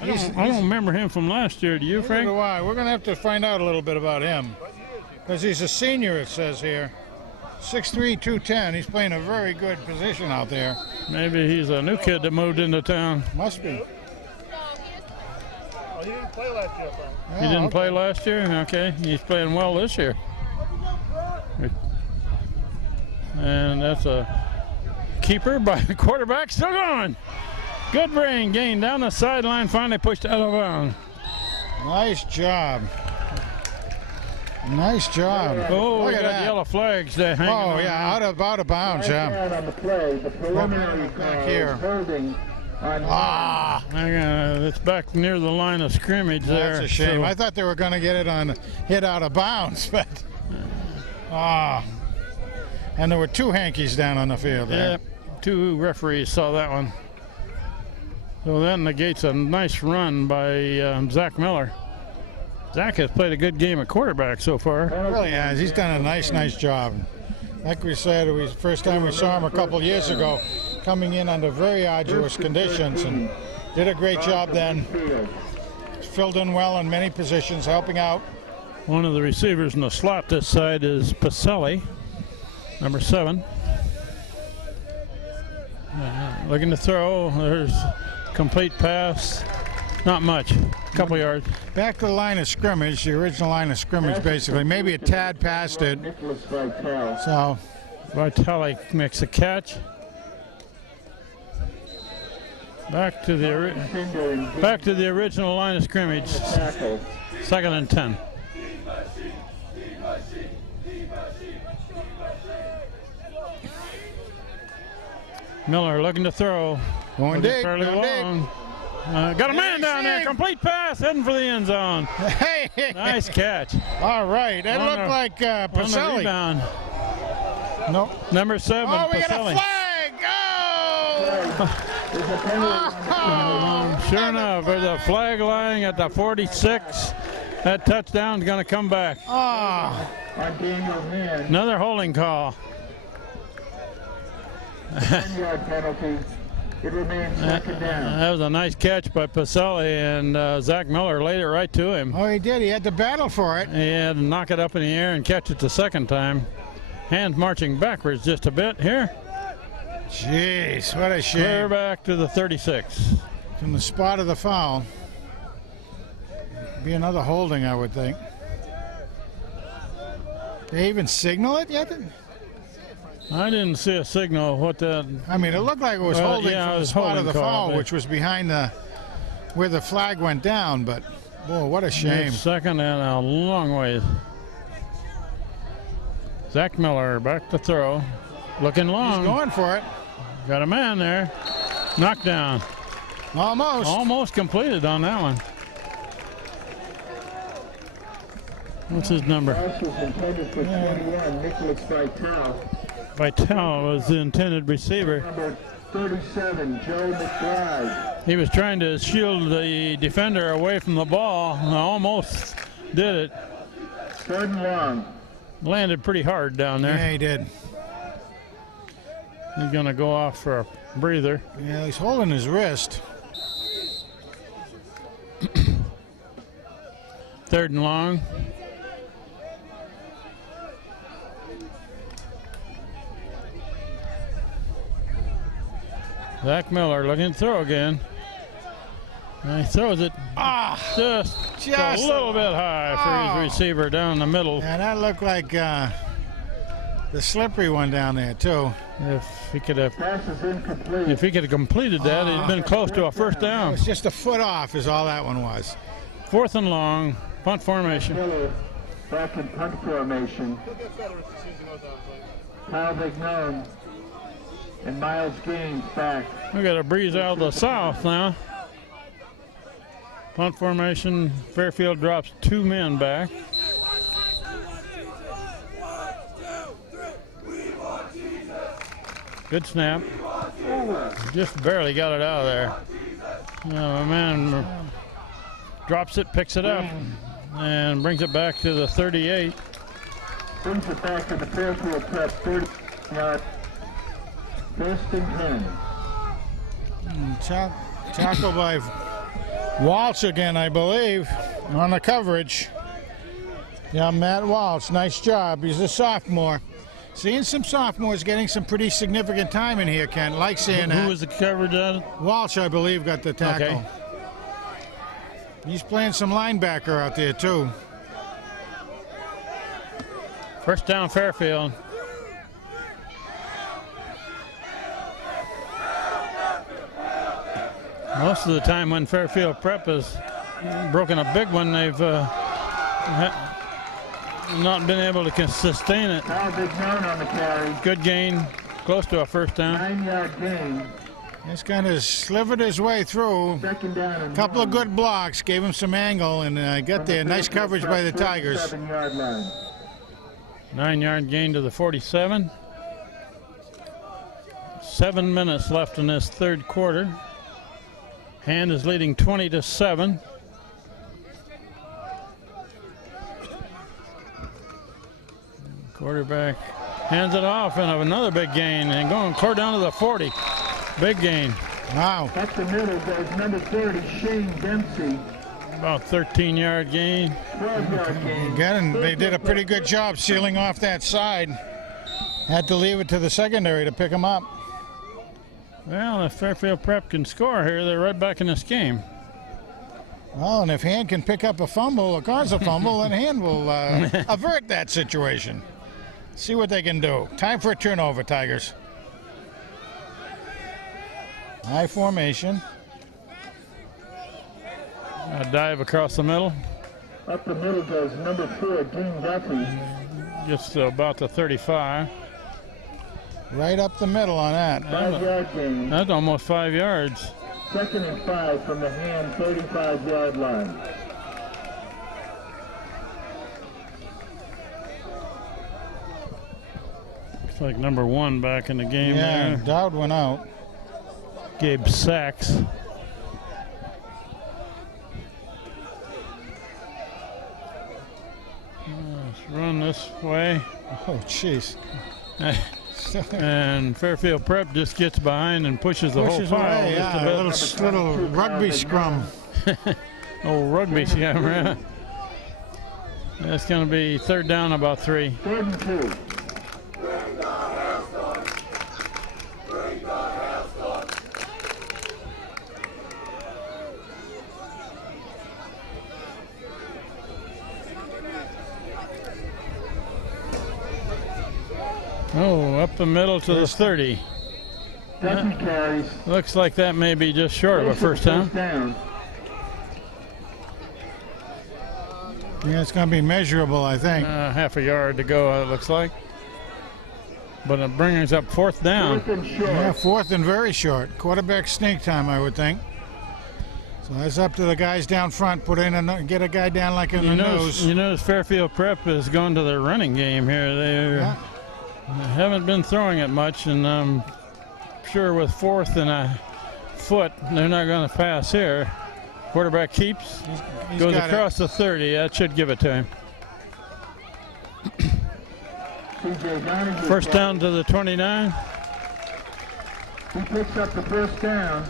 I don't remember him from last year. Do you, Neither Frank? do I. We're going to have to find out a little bit about him. Because he's a senior, it says here. 6'3", 210. He's playing a very good position out there. Maybe he's a new kid that moved into town. Must be. Oh, he didn't play last year, Frank. He didn't play last year? Okay, he's playing well this year. And that's a keeper by the quarterback, still going. Good brain gain down the sideline, finally pushed out of bounds. Nice job. Nice job. Oh, we Look got at that. yellow flags there hanging Oh, on. yeah, out of bounds, yeah. Down on the play, the preliminary Back call here. is holding on. Ah, It's back near the line of scrimmage there. that's a shame. So- I thought they were going to get it on hit out of bounds, but and there were 2 hankies down on the field there. Yep, 2 referees saw that one. So that negates a nice run by Zach Miller. Zach has played a good game at quarterback so far. Really has. He's done a nice job. Like we said, first time we saw him a couple years ago, coming in under very arduous conditions, and did a great job then. Filled in well in many positions, helping out. One of the receivers in the slot this side is Pacelli, number 7. Looking to throw. There's Complete pass. Not much. A couple yards. Back to the line of scrimmage, the original line of scrimmage, basically. Maybe a tad past it. So Vitale makes a catch. Back to the original line of scrimmage. 2nd and 10. Miller looking to throw. going deep, Fairly going deep. long. Got a man down there. Complete pass heading for the end zone. Hey, Nice catch. all right. That On looked the- like On the Pacelli. rebound. Nope. Number 7, Oh, we got a Pacelli. flag! Oh! Sure enough, there's a flag lying at the 46. That touchdown's going to come back. Oh, Another holding call. 10-yard penalty. It remains 2nd down. That was a nice catch by Pacelli, and Zach Miller laid it right to him. oh, he did. He had to battle for it. He had to knock it up in the air and catch it the second time. Hands marching backwards just a bit here. Jeez, what a Clear shame. back to the 36. From the spot of the foul. Be another holding, I would think. They even signal it yet? I didn't see a signal of what that. I mean, it looked like it was Well, holding yeah, it from the was spot of holding the call, foul, but- which was behind where the flag went down. But boy, what a shame. 2nd and a long way. Zach Miller back to throw. Looking He's long. going for it. Got a man there. Knockdown. Almost. Almost completed on that one. What's his number? Pass was intended for 21, Nicholas Vitale. Vitale was the intended receiver. Number 37, Joe McBride. He was trying to shield the defender away from the ball. Almost did it. 3rd and long. Landed pretty hard down there. Yeah, he did. He's going to go off for a breather. Yeah, he's holding his wrist. 3rd and long. Zach Miller looking to throw again. And he throws it just a little bit high for his receiver down the middle. Yeah, that looked like the slippery one down there too. If he could have, Pass is incomplete. if he could have completed that, he'd been close to a first It down. was just a foot off, is all that one was. 4th and long, punt formation. Miller back in punt formation. Kyle Vignon and Miles Gaines back. We got a breeze out of the south now. Punt formation. Fairfield drops 2 men back. Good snap. Just barely got it out of there. My man drops it, picks it up, and brings it back to the 38. Brings it back to the Fairfield prep 30-yard. 1st and 10. Tackle by Walsh again, I believe, on the coverage. Yeah, Matt Walsh, nice job. He's a sophomore. Seeing some sophomores getting some pretty significant time in here, Ken. Like seeing Who that. was the coverage on? Walsh, I believe, got the tackle. Okay. He's playing some linebacker out there, too. First down, Fairfield. Most of the time when Fairfield Prep has broken a big one, they've not been able to sustain it. Kyle Vignon on the carry. Good gain, close to a first down. 9-yard gain. He's kind of slivered his way through. 2nd down and Couple of 1. good blocks, gave him some angle, and got there. Nice coverage by the Tigers. 7-yard line. 9-yard gain to the 47. 7 minutes left in this third quarter. Hand is leading 20-7. Quarterback hands it off, and another big gain, and going clear down to the 40. Big gain. Wow. Up the middle goes number 30, Shane Dempsey. About 13-yard gain. 12-yard gain. Again, they did a pretty good job sealing off that side. Had to leave it to the secondary to pick him up. Well, if Fairfield Prep can score here, they're right back in this game. Well, and if Hand can pick up a fumble or cause a fumble, then Hand will avert that situation. See what they can do. Time for a turnover, Tigers. High formation. A dive across the middle. Up the middle goes number 4, Dean Duffy. Gets to about the 35. Right up the middle on that. 5-yard gain. That's almost 5 yards. 2nd and 5 from the Hand 35-yard line. Looks like number 1 back in the game Yeah, there. Dowd went out. Gabe Sachs. Let's run this way. Oh, jeez. And Fairfield Prep just gets behind and pushes the whole pile. Away, just a yeah, bit. little rugby scrum. Oh, rugby camera. That's going to be 3rd down, about 3. 3rd and 2. Oh, up the middle to the 30. Duffy carries. Looks like that may be just short of a first down. Yeah, it's going to be measurable, I think. Half a yard to go, it looks like. But it brings up 4th down. 4th and short. Yeah, 4th and very short. Quarterback sneak time, I would think. So that's up to the guys down front. Put in and get a guy down like in the nose. You notice Fairfield Prep has gone to their running game here. They haven't been throwing it much, and I'm sure with 4th and a foot, they're not going to pass here. Quarterback keeps, He's goes got across the 30. That should give it to him. First down to the 29. He picks up the first down.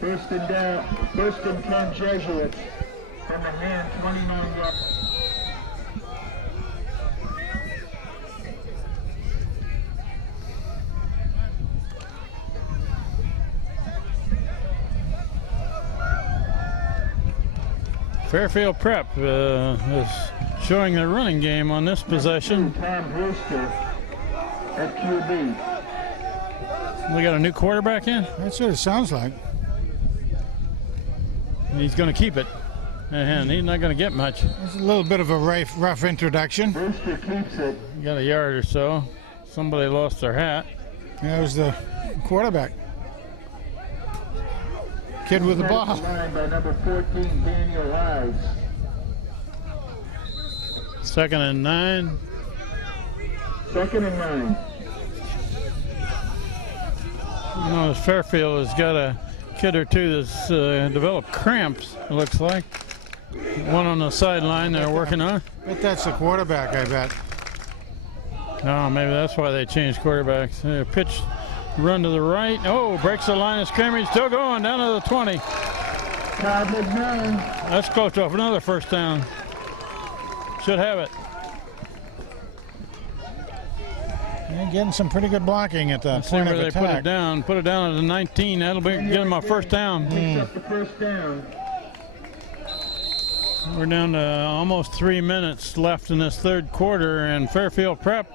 First and 10 Jesuits from the Hand 29 yards. Fairfield Prep is showing their running game on this possession. Tom Brewster at QB. We got a new quarterback in. That's what it sounds like. He's going to keep it, and he's not going to get much. It's a little bit of a rough introduction. Brewster keeps it. Got a yard or so. Somebody lost their hat. That was the quarterback. Kid with the ball. Line by number 14, Daniel Ives. 2nd and 9. 2nd and 9. You know, Fairfield has got a kid or two that's developed cramps, it looks like. One on the sideline they're working on. But that's the quarterback, I bet. Oh, maybe that's why they changed quarterbacks. Pitch, run to the right. Oh, breaks the line of scrimmage. Still going down to the 20. That's close to another first down. Should have it. And getting some pretty good blocking at the Let's see point where of they attack. put it down. Put it down at the 19. That'll be get them a first down. Picks up the first down. We're down to almost 3 minutes left in this 3rd quarter, and Fairfield Prep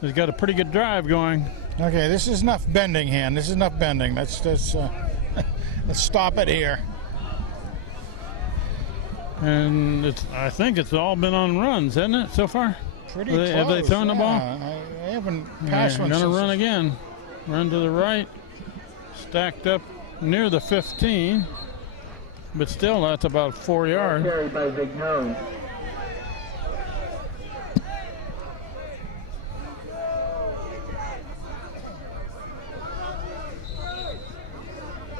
has got a pretty good drive going. Okay, this is enough bending, Hand. This is enough bending. Let's stop it here. And I think it's all been on runs, hasn't it, so far? Pretty Have close. have they thrown the ball? I haven't passed one. Going to since- run again. Run to the right. Stacked up near the 15. But still, that's about 4 yards. Carried by Vigneault.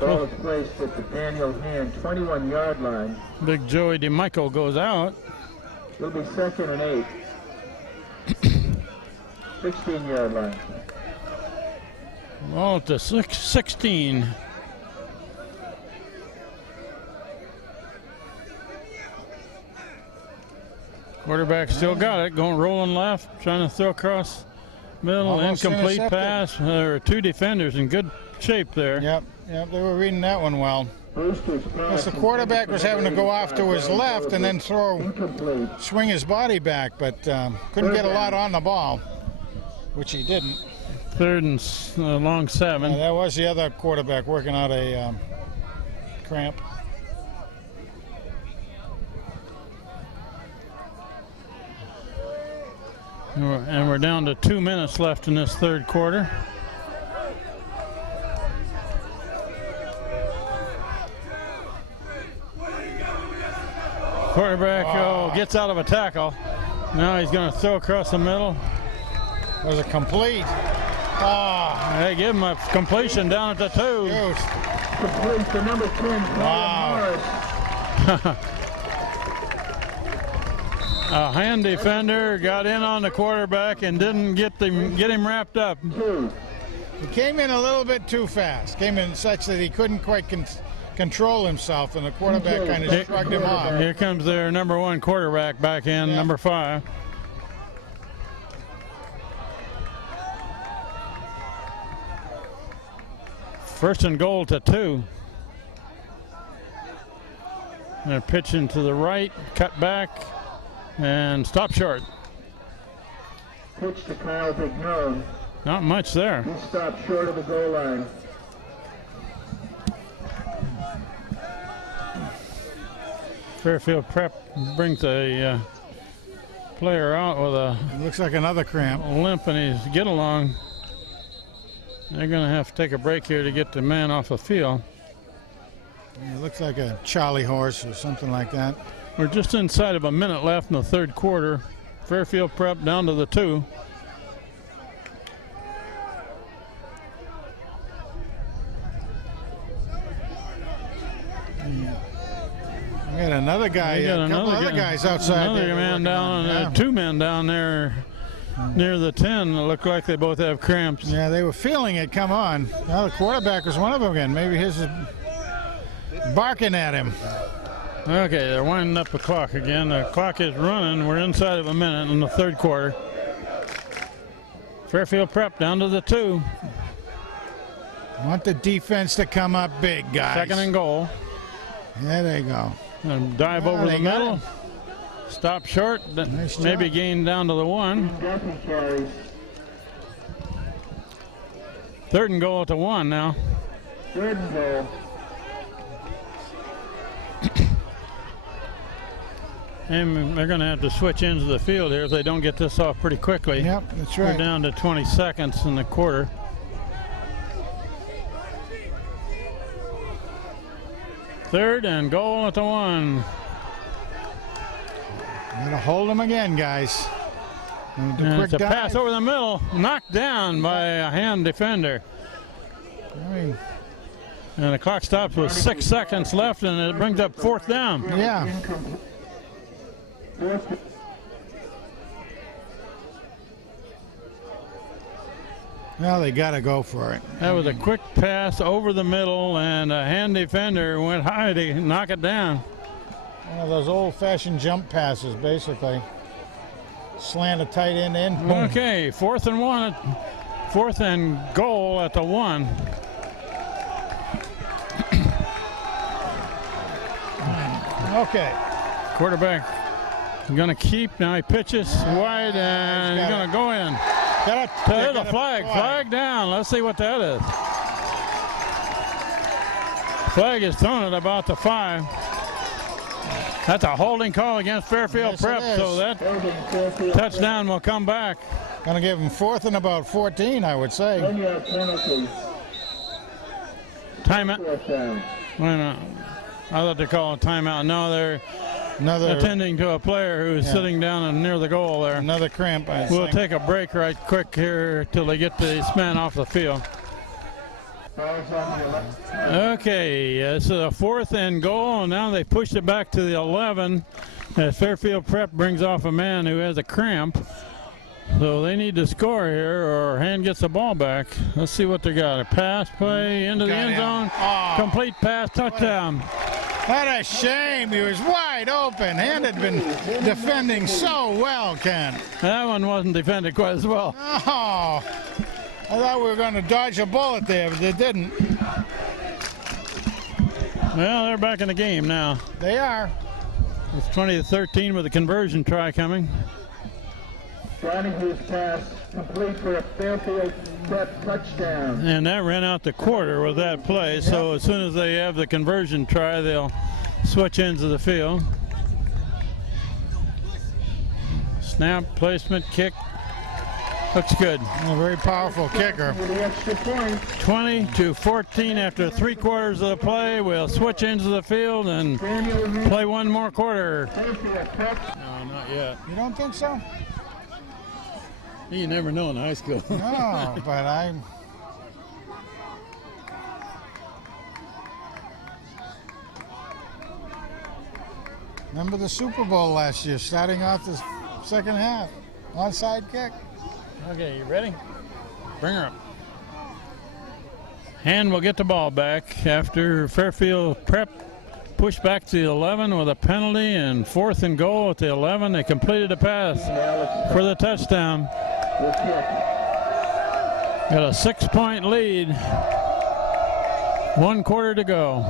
Ball is placed at the Daniel Hand 21-yard line. Big Joey DeMichael goes out. It'll be 2nd and 8. 16-yard line. Well, to 16. Quarterback still got it, going rolling left, trying to throw across Middle, Almost incomplete intercepted. pass. There were two defenders in good shape there. Yep, they were reading that one well. Brewster's Because pass the quarterback was having to go off to his left and then incomplete. swing his body back, but couldn't get a lot on the ball, which he didn't. Third and long 7. That was the other quarterback working out a cramp. And we're down to 2 minutes left in this third quarter. Quarterback gets out of a tackle. Now he's going to throw across the middle. Was it complete? They give him a completion down at the 2. Shoot. Complete to number 10, Colin Wow. Morris. A hand defender got in on the quarterback and didn't get him wrapped up. He came in a little bit too fast. Came in such that he couldn't quite control himself, and the quarterback kind of shrugged him off. Here comes their number 1 quarterback back in, number 5. First and goal to 2. They're pitching to the right, cut back, and stop short. Pitch to Kyle Bignone. Not much there. He stopped short of the goal line. Fairfield Prep brings a player out with a It looks like another cramp. limp and he's get along. They're going to have to take a break here to get the man off the field. It looks like a Charlie horse or something like that. We're just inside of a minute left in the third quarter. Fairfield Prep down to the 2. We got another guy, We got a couple another other guy- guys outside Another there. man working down, on it. Yeah. 2 men down there near the 10. It looked like they both have cramps. Yeah, they were feeling it come on. Now the quarterback was one of them again. Maybe his is barking at him. Okay, they're winding up the clock again. The clock is running. We're inside of a minute in the third quarter. Fairfield Prep down to the 2. Want the defense to come up big, guys. Second and goal. There they go. And dive over they the got middle. him. Stop short. Nice Maybe job. gain down to the 1. Duffy carries. Third and goal at the 1 now. Third and goal. And they're going to have to switch ends of the field here if they don't get this off pretty quickly. Yep, that's We're right. down to 20 seconds in the quarter. Third and goal at the 1. Gotta hold them again, guys. And And quick it's a dive. pass over the middle, knocked down by a hand defender. I mean, And the clock stops with 6 seconds left, and it brings up fourth down. yeah. Incomplete. Fourth. Well, they gotta go for it. That was a quick pass over the middle, and a hand defender went high to knock it down. One of those old-fashioned jump passes, basically. Slant a tight end in. Boom. Okay, fourth and goal at the 1. Okay. Quarterback going to keep. Now he pitches wide, and he's going to go in. There's a flag down. Let's see what that is. Flag is thrown at about the 5. That's a holding call against Fairfield Yes, Prep, it is. so that Fairfield. touchdown will come back. Gonna give them 4th and about 14, I would say. 10-yard penalty. Timeout. Fourth down. Wait a minute. I thought they called a timeout. No, they're Another attending to a player who's sitting down near the goal there. another cramp. I We'll think. take a break right quick here till they get this man off the field. Fouls on the 11. Okay, it's a 4th and goal, and now they pushed it back to the 11 as Fairfield Prep brings off a man who has a cramp. So they need to score here, or Hand gets the ball back. Let's see what they got. A pass play into the Got end him. zone. Oh. Complete pass, touchdown. What a shame. He was wide open. Hand had been defending so well, Ken. That one wasn't defended quite as well. Oh, I thought we were going to dodge a bullet there, but they didn't. Well, they're back in the game now. They are. It's 20-13 with a conversion try coming. Donahue pass complete for a Fairfield prep touchdown. And that ran out the quarter with that play, so as soon as they have the conversion try, they'll switch ends of the field. Snap, placement, kick. Looks good. A very powerful kicker. 20-14 after 3 quarters of the play. We'll switch ends of the field and play one more quarter. No, not yet. You don't think so? You never know in high school. No, but I'm. Remember the Super Bowl last year, starting off the second half. Onside kick. Okay, you ready? Bring her up. Hand will get the ball back after Fairfield prep pushed back to the 11 with a penalty, and 4th and goal at the 11. They completed a pass for the touchdown. Got a 6-point lead. 1 quarter to go.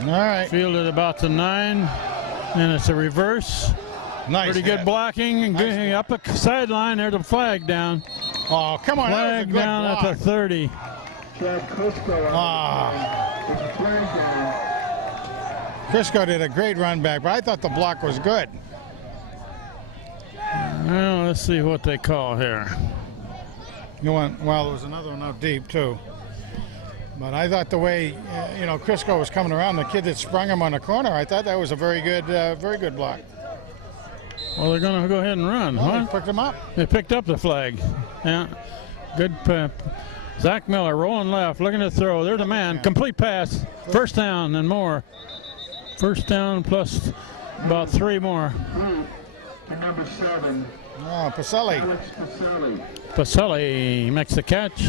All right. Fielded about the 9, and it's a reverse. Nice. Pretty good blocking and Nice. up the sideline. There's a flag down. Oh, come on. That was a Flag good down block. at the 30. Crisco did a great run back, but I thought the block was good. Well, let's see what they call here. Well, there was another one out deep, too. But I thought the way, Crisco was coming around, the kid that sprung him on the corner, I thought that was a very good block. Well, they're going to go ahead and run, Well, huh? they picked him up. They picked up the flag. Yeah, good. Zach Miller rolling left, looking to throw. There's a man. Complete pass. First down and more. First down plus about 3 more. Number 7. Oh, Pacelli. Alex Pacelli. Pacelli makes the catch.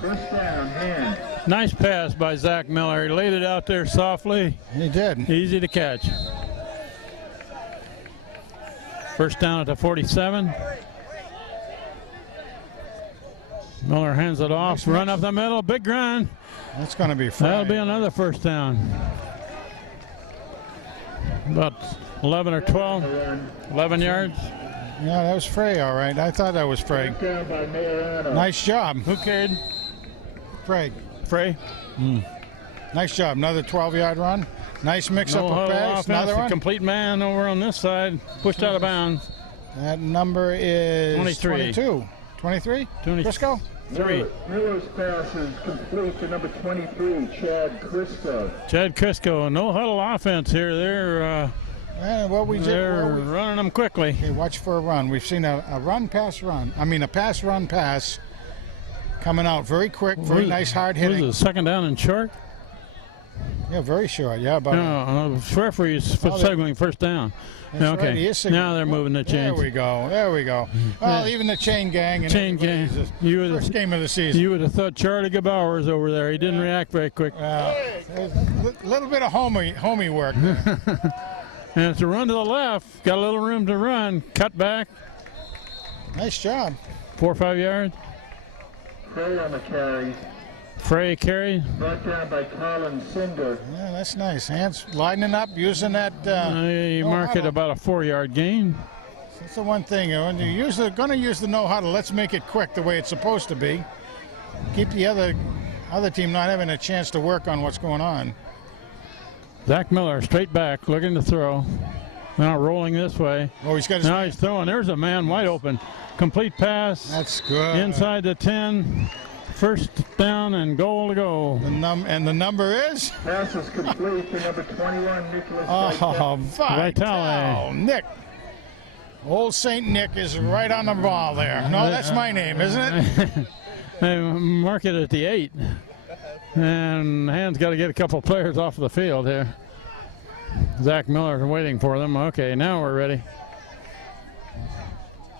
First down, Hand. Nice pass by Zach Miller. He laid it out there softly. He did. Easy to catch. First down at the 47. Miller hands it off. Run up the middle. Big run. That's going to be fun. That'll be another first down. About 11 or 12. 11 yards. Yeah, that was Frey, all right. I thought that was Frey. Down by Majorano. Nice job. Who carried? Frey. Frey. Nice job. Another 12-yard run. Nice mix-up of pass. Another one. Complete man over on this side. Pushed out of bounds. That number is 23. 22. 23? 20. Crisco? 3. Miller's pass is complete to number 23, Chad Crisco. Chad Crisco. No huddle offense here. They're running them quickly. Okay, watch for a run. We've seen a pass-run-pass coming out very quick, very nice, hard Was hitting. it second down and short? Yeah, very short. Yeah, but No, referee's signaling first down. that's Okay, right, he is signaling. now they're moving the There chains. we go. There we go. Well, even the chain gang. And Chain gang. everybody's You would first have, game of the season. you would have thought Charlie Gebauer was over there. He didn't react very quick. A little bit of homey work. And it's a run to the left. Got a little room to run. Cut back. Nice job. 4 or 5 yards. Frey on the carry. Frey carry. Brought down by Colin Cinder. Yeah, that's nice. Hands lining up, using that. You no mark it huddle. about a 4-yard gain. That's the one thing. When you're going to use the no huddle, let's make it quick the way it's supposed to be. Keep the other team not having a chance to work on what's going on. Zach Miller straight back, looking to throw. Now rolling this way. Oh, he's got his. Now he's throwing. There's a man wide open. Complete pass. That's good. Inside the 10. First down and goal to go. And the number is? Pass is complete to number 21, Nicholas. Oh, Vitale. Nick. Old St. Nick is right on the ball there. No, that's my name, isn't it? They mark it at the 8. And Hand's got to get a couple players off the field here. Zach Miller waiting for them. Okay, now we're ready.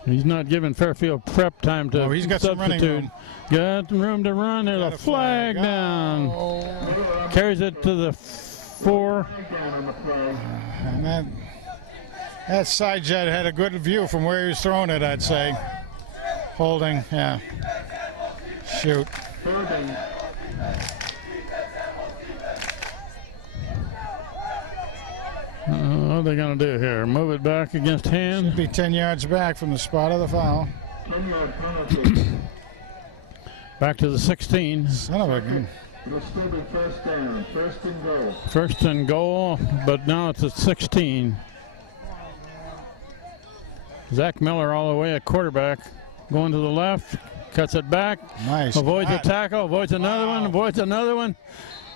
He's not giving Fairfield Prep time to he's got some running substitute. room. Got room to run. There's a flag down. Oh. Carries it to the 4. And that side jet had a good view from where he was throwing it, I'd say. Holding, yeah. Shoot. What are they going to do here? Move it back against hand? Be 10 yards back from the spot of the foul. Back to the 16. Son of a gun. It'll still be first down, first and goal. First and goal, but now it's at 16. Zach Miller all the way at quarterback. Going to the left, cuts it back. Nice. Avoids a tackle, avoids another one, avoids another one.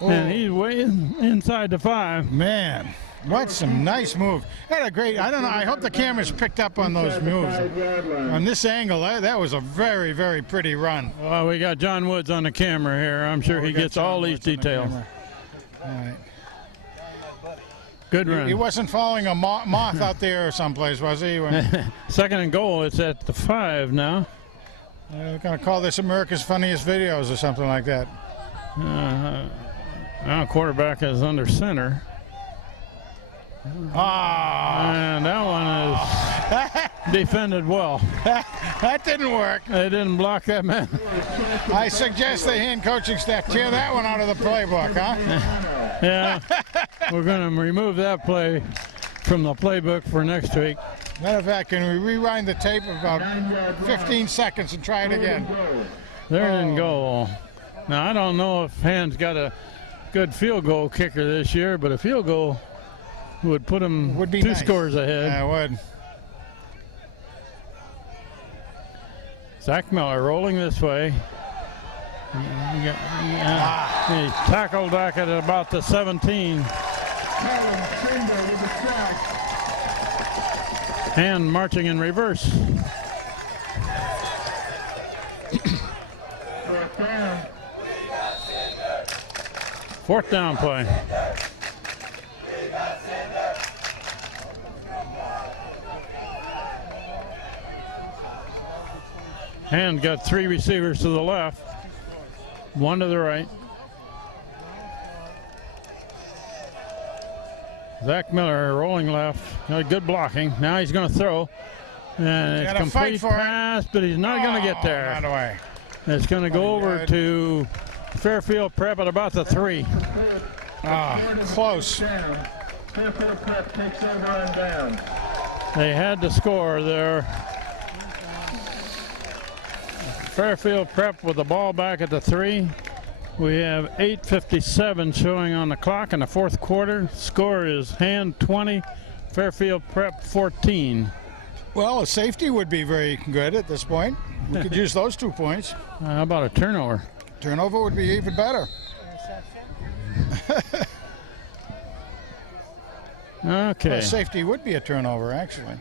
And he's way inside the 5. Man, what some nice move. Had a great, I don't know, I hope the cameras picked up on those moves. On this angle, that was a very, very pretty run. Well, we got John Woods on the camera here. I'm sure he gets all these details. All right. Good run. He wasn't following a moth out there or someplace, was he? Second and goal, it's at the 5 now. We're going to call this America's Funniest Videos or something like that. Now quarterback is under center. And that one is defended well. That didn't work. They didn't block that man. I suggest the hand coaching staff tear that one out of the playbook, huh? Yeah, we're going to remove that play from the playbook for next week. Matter of fact, can we rewind the tape about 15 seconds and try it again? Third and goal. Now, I don't know if Hand's got a good field goal kicker this year, but a field goal would put him Would be two nice. scores ahead. Yeah, it would. Zach Miller rolling this way. He tackled back at about the 17. Hand marching in reverse. Fourth down play. Hand got 3 receivers to the left, 1 to the right. Zach Miller rolling left, good blocking. Now he's going to throw, and it's complete pass, but he's not going to get there. Not away. It's going to go over to Fairfield Prep at about the 3. Close. Fairfield Prep takes over and down. They had to score there. Fairfield Prep with the ball back at the 3. We have 8:57 showing on the clock in the fourth quarter. Score is Hand 20, Fairfield Prep 14. Well, a safety would be very good at this point. We could use those 2 points. How about a turnover? Turnover would be even better. Okay. Well, safety would be a turnover, actually.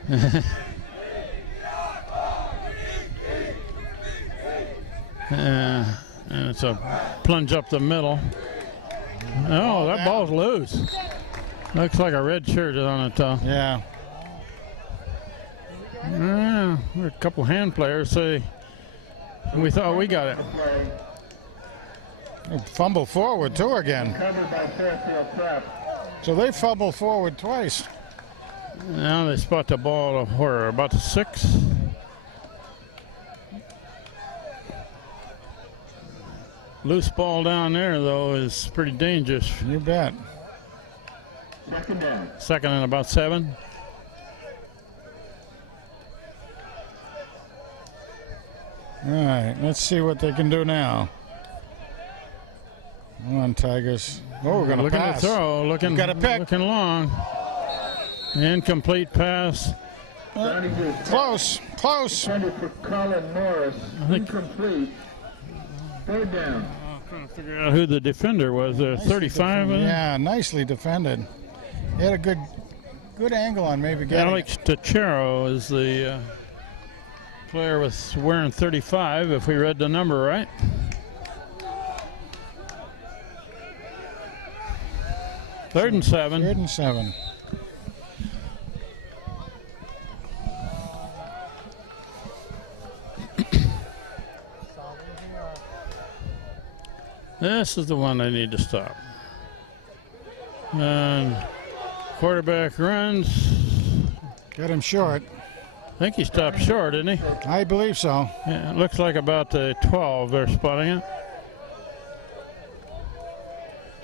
And it's a plunge up the middle. Oh, that ball's loose. Looks like a red shirt on it. Yeah. A couple hand players say we thought we got it. Fumble forward, too, again. Covered by Fairfield Prep. So they fumbled forward twice. Now they spot the ball of where? About the 6. Loose ball down there, though, is pretty dangerous. You bet. Second down. Second and about 7. All right, let's see what they can do now. Come on, Tigers. Oh, we're going to looking pass. to throw, looking, Got a pick. looking long. Incomplete pass. Close, close. Intended for Colin Morris. Incomplete. Third down. Trying to figure out who the defender was. 35. Yeah, nicely defended. He had a good angle on maybe getting Alex Tachero is the player with wearing 35, if we read the number right. Third and 7. Third and 7. This is the one they need to stop. And quarterback runs. Got him short. I think he stopped short, didn't he? I believe so. Yeah, it looks like about the 12 they're spotting it.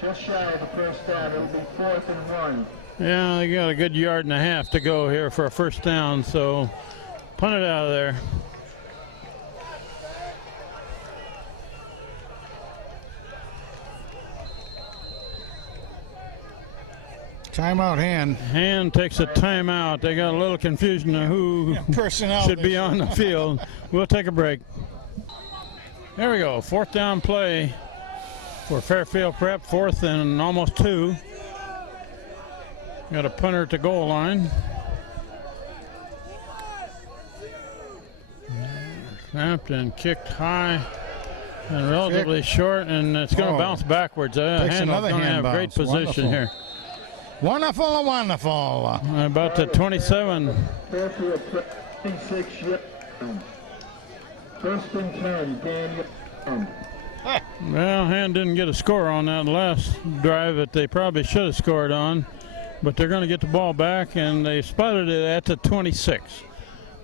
Just shy of the first down. It'll be 4th and 1. Yeah, they got a good 1.5 yards to go here for a first down, so punt it out of there. Timeout, Hand. Hand takes a timeout. They got a little confusion of who Personnel should be on the field. We'll take a break. There we go. 4th down play for Fairfield Prep. 4th and almost 2. Got a punter at the goal line. Snapped and kicked high and relatively short, and it's going to bounce backwards. Handle's going to have great position here. Wonderful, wonderful. About the 27. Fairfield 26 yards. 1st and 10, Daniel. Well, Hand didn't get a score on that last drive that they probably should have scored on, but they're going to get the ball back, and they spotted it at the 26.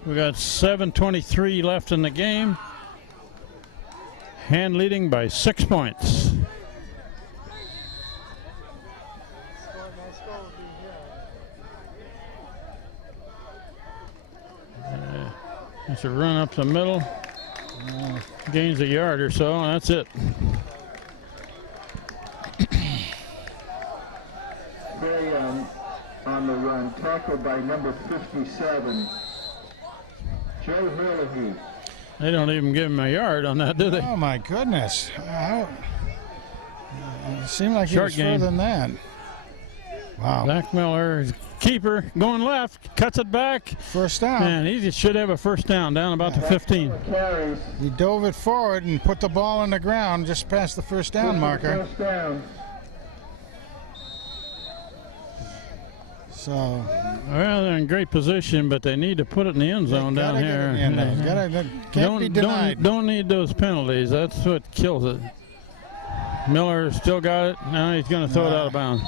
We got 7:23 left in the game. Hand leading by 6 points. It's a run up the middle. Gains 1 yard or so, and that's it. Gray on the run, tackled by number 57, Joe Hurley. They don't even give him 1 yard on that, do they? Oh, my goodness. It seemed like Short he was further than that. Wow. Zach Miller, keeper, going left, cuts it back. First down. And he just should have a first down about the 15. He dove it forward and put the ball on the ground just past the first down marker. First down. So, Well, they're in great position, but they need to put it in the end zone down here. Can't be denied. Don't need those penalties. That's what kills it. Miller still got it. Now he's going to throw it out of bounds.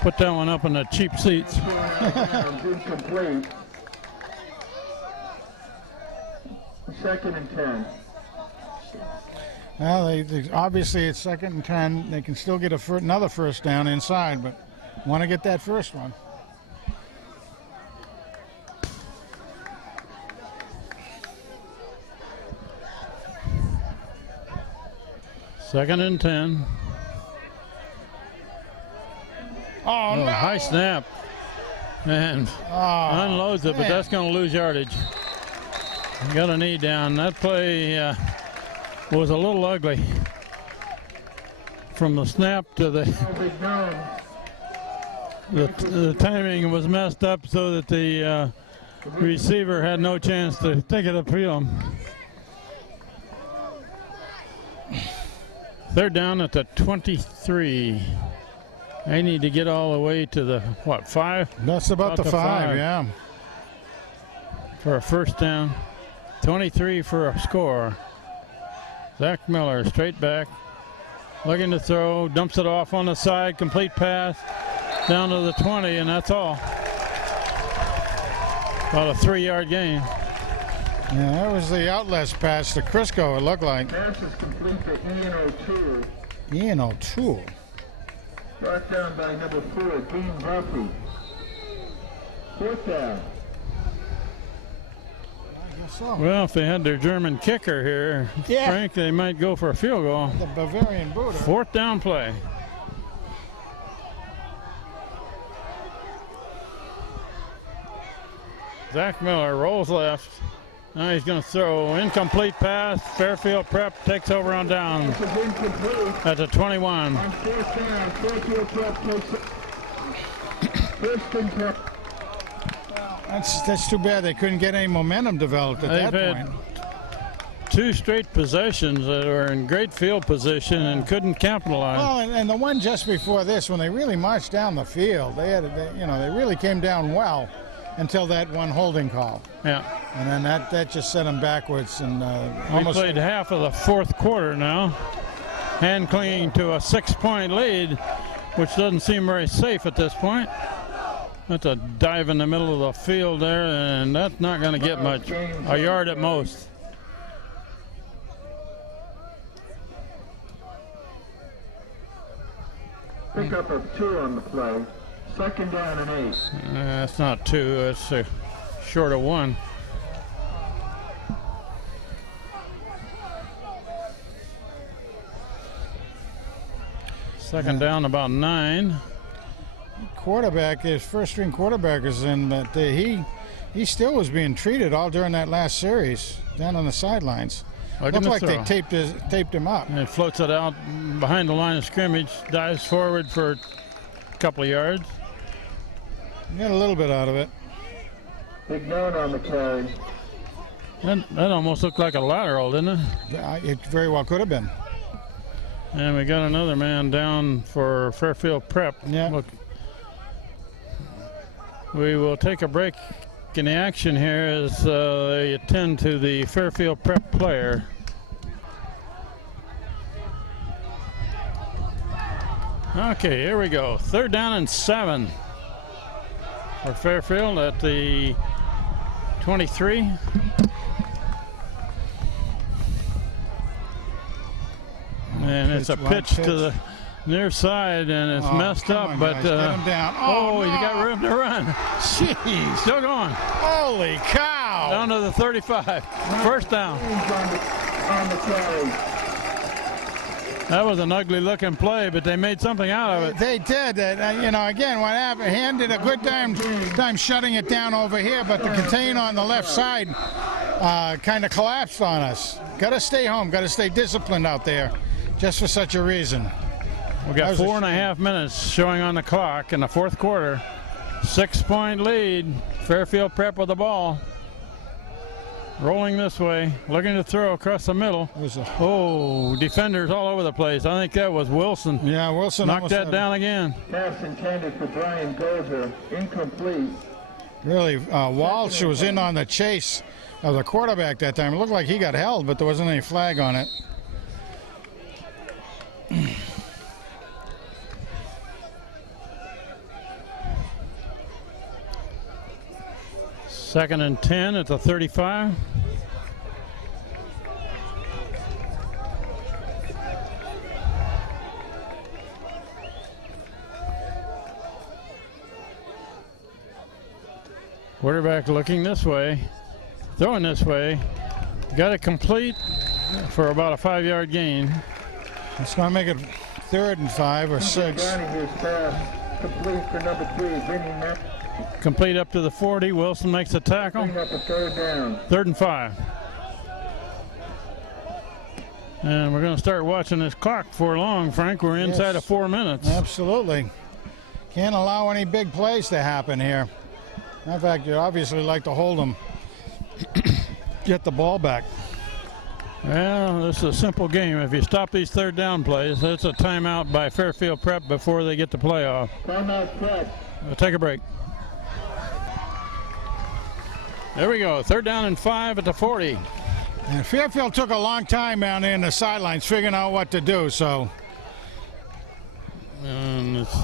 Put that one up in the cheap seats. Incomplete. 2nd and 10. Well, obviously it's 2nd and 10. They can still get another first down inside, but want to get that first one. Second and 10. Oh, no. High snap. And unloads it, but that's going to lose yardage. Got a knee down. That play was a little ugly. From the snap to the timing was messed up so that the receiver had no chance to take it upfield. 3rd down at the 23. They need to get all the way to the, 5? That's about the 5, yeah. For a first down. 23 for a score. Zach Miller, straight back. Looking to throw, dumps it off on the side, complete pass. Down to the 20, and that's all. About a 3-yard gain. Yeah, that was the outlet pass to Crisco, it looked like. Pass is complete to Ian O'Toole. Ian O'Toole. Brought down by number 4, Dean Buffy. 4th down. I guess so. Well, if they had their German kicker here, Frank, they might go for a field goal. The Bavarian Buddha. 4th down play. Zach Miller rolls left. Now he's going to throw incomplete pass. Fairfield Prep takes over on down at the 21. On 4th down, Fairfield Prep takes it. 1st and 10. That's too bad they couldn't get any momentum developed at that point. 2 straight possessions that were in great field position and couldn't capitalize. Well, and the one just before this, when they really marched down the field, they really came down well until that one holding call. Yeah. And then that just set them backwards and We played half of the 4th quarter now. hand clinging to a 6-point lead, which doesn't seem very safe at this point. That's a dive in the middle of the field there, and that's not going to get much, a yard at most. Pickup of 2 on the play. 2nd down and 8. That's not 2, it's short of 1. Second down, about 9. Quarterback, his first-string quarterback is in, but he still was being treated all during that last series down on the sidelines. Looked like they taped him up. And it floats it out behind the line of scrimmage, dives forward for a couple of yards. Got a little bit out of it. Big note on the carry. That almost looked like a lateral, didn't it? It very well could have been. And we got another man down for Fairfield Prep. Yeah. Look, we will take a break in the action here as they attend to the Fairfield Prep player. Okay, here we go. 3rd down and 7 for Fairfield at the 23. And it's a pitch to the near side, and it's messed up, on, but guys, get him down. Oh, he's no. got room to run. Jeez. Still going. Holy cow. Down to the 35. First down. On the carry. That was an ugly looking play, but they made something out of it. They did. Again, what happened? Han did a good time shutting it down over here, but the contain on the left side kind of collapsed on us. Got to stay home. Got to stay disciplined out there, just for such a reason. We got 4.5 minutes showing on the clock in the 4th quarter. 6-point lead. Fairfield Prep with the ball. Rolling this way, looking to throw across the middle. Defenders all over the place. I think that was Wilson. Yeah, Wilson knocked that down again. Pass intended for Brian Gozer. Incomplete. Really, Walsh was in on the chase of the quarterback that time. It looked like he got held, but there wasn't any flag on it. 2nd and 10 at the 35. Quarterback looking this way, throwing this way. Got it complete for about a 5-yard gain. It's going to make it 3rd and 5 or 6. Donahue's pass complete for number 3, bringing that. Complete up to the 40. Wilson makes the tackle. Bring up a 3rd down. 3rd and 5. And we're going to start watching this clock before long, Frank. We're inside of 4 minutes. Absolutely. Can't allow any big plays to happen here. In fact, you'd obviously like to hold them, get the ball back. Well, this is a simple game. If you stop these 3rd down plays, that's a timeout by Fairfield Prep before they get the playoff. Timeout Prep. We'll take a break. There we go. 3rd down and 5 at the 40. And Fairfield took a long time down there in the sidelines figuring out what to do, so. And it's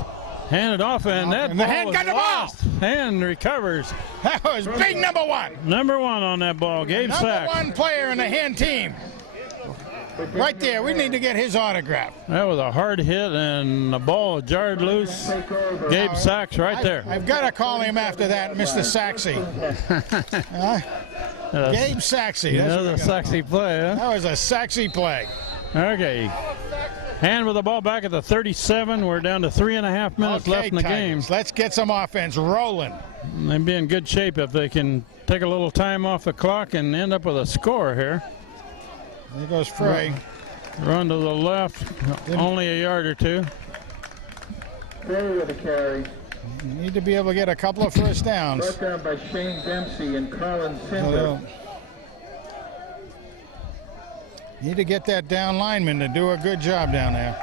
handed off, and that and the ball hand was got the lost. Hand recovers. That was big number 1. Number 1 on that ball, Gabe Sachs. Number 1 player in the hand team. Right there, we need to get his autograph. That was a hard hit, and the ball jarred loose. Gabe Sachs right there. I've got to call him after that, Mr. Saxey. Gabe Saxey. Another Saxey play, huh? That was a Saxey play. Okay. Hand with the ball back at the 37. We're down to 3.5 minutes left in the game. Let's get some offense rolling. They'd be in good shape if they can take a little time off the clock and end up with a score here. There goes Frey. Run to the left, only a yard or 2. Frey with a carry. You need to be able to get a couple of first downs. Brought down by Shane Dempsey and Colin Cinder. Need to get that down lineman to do a good job down there.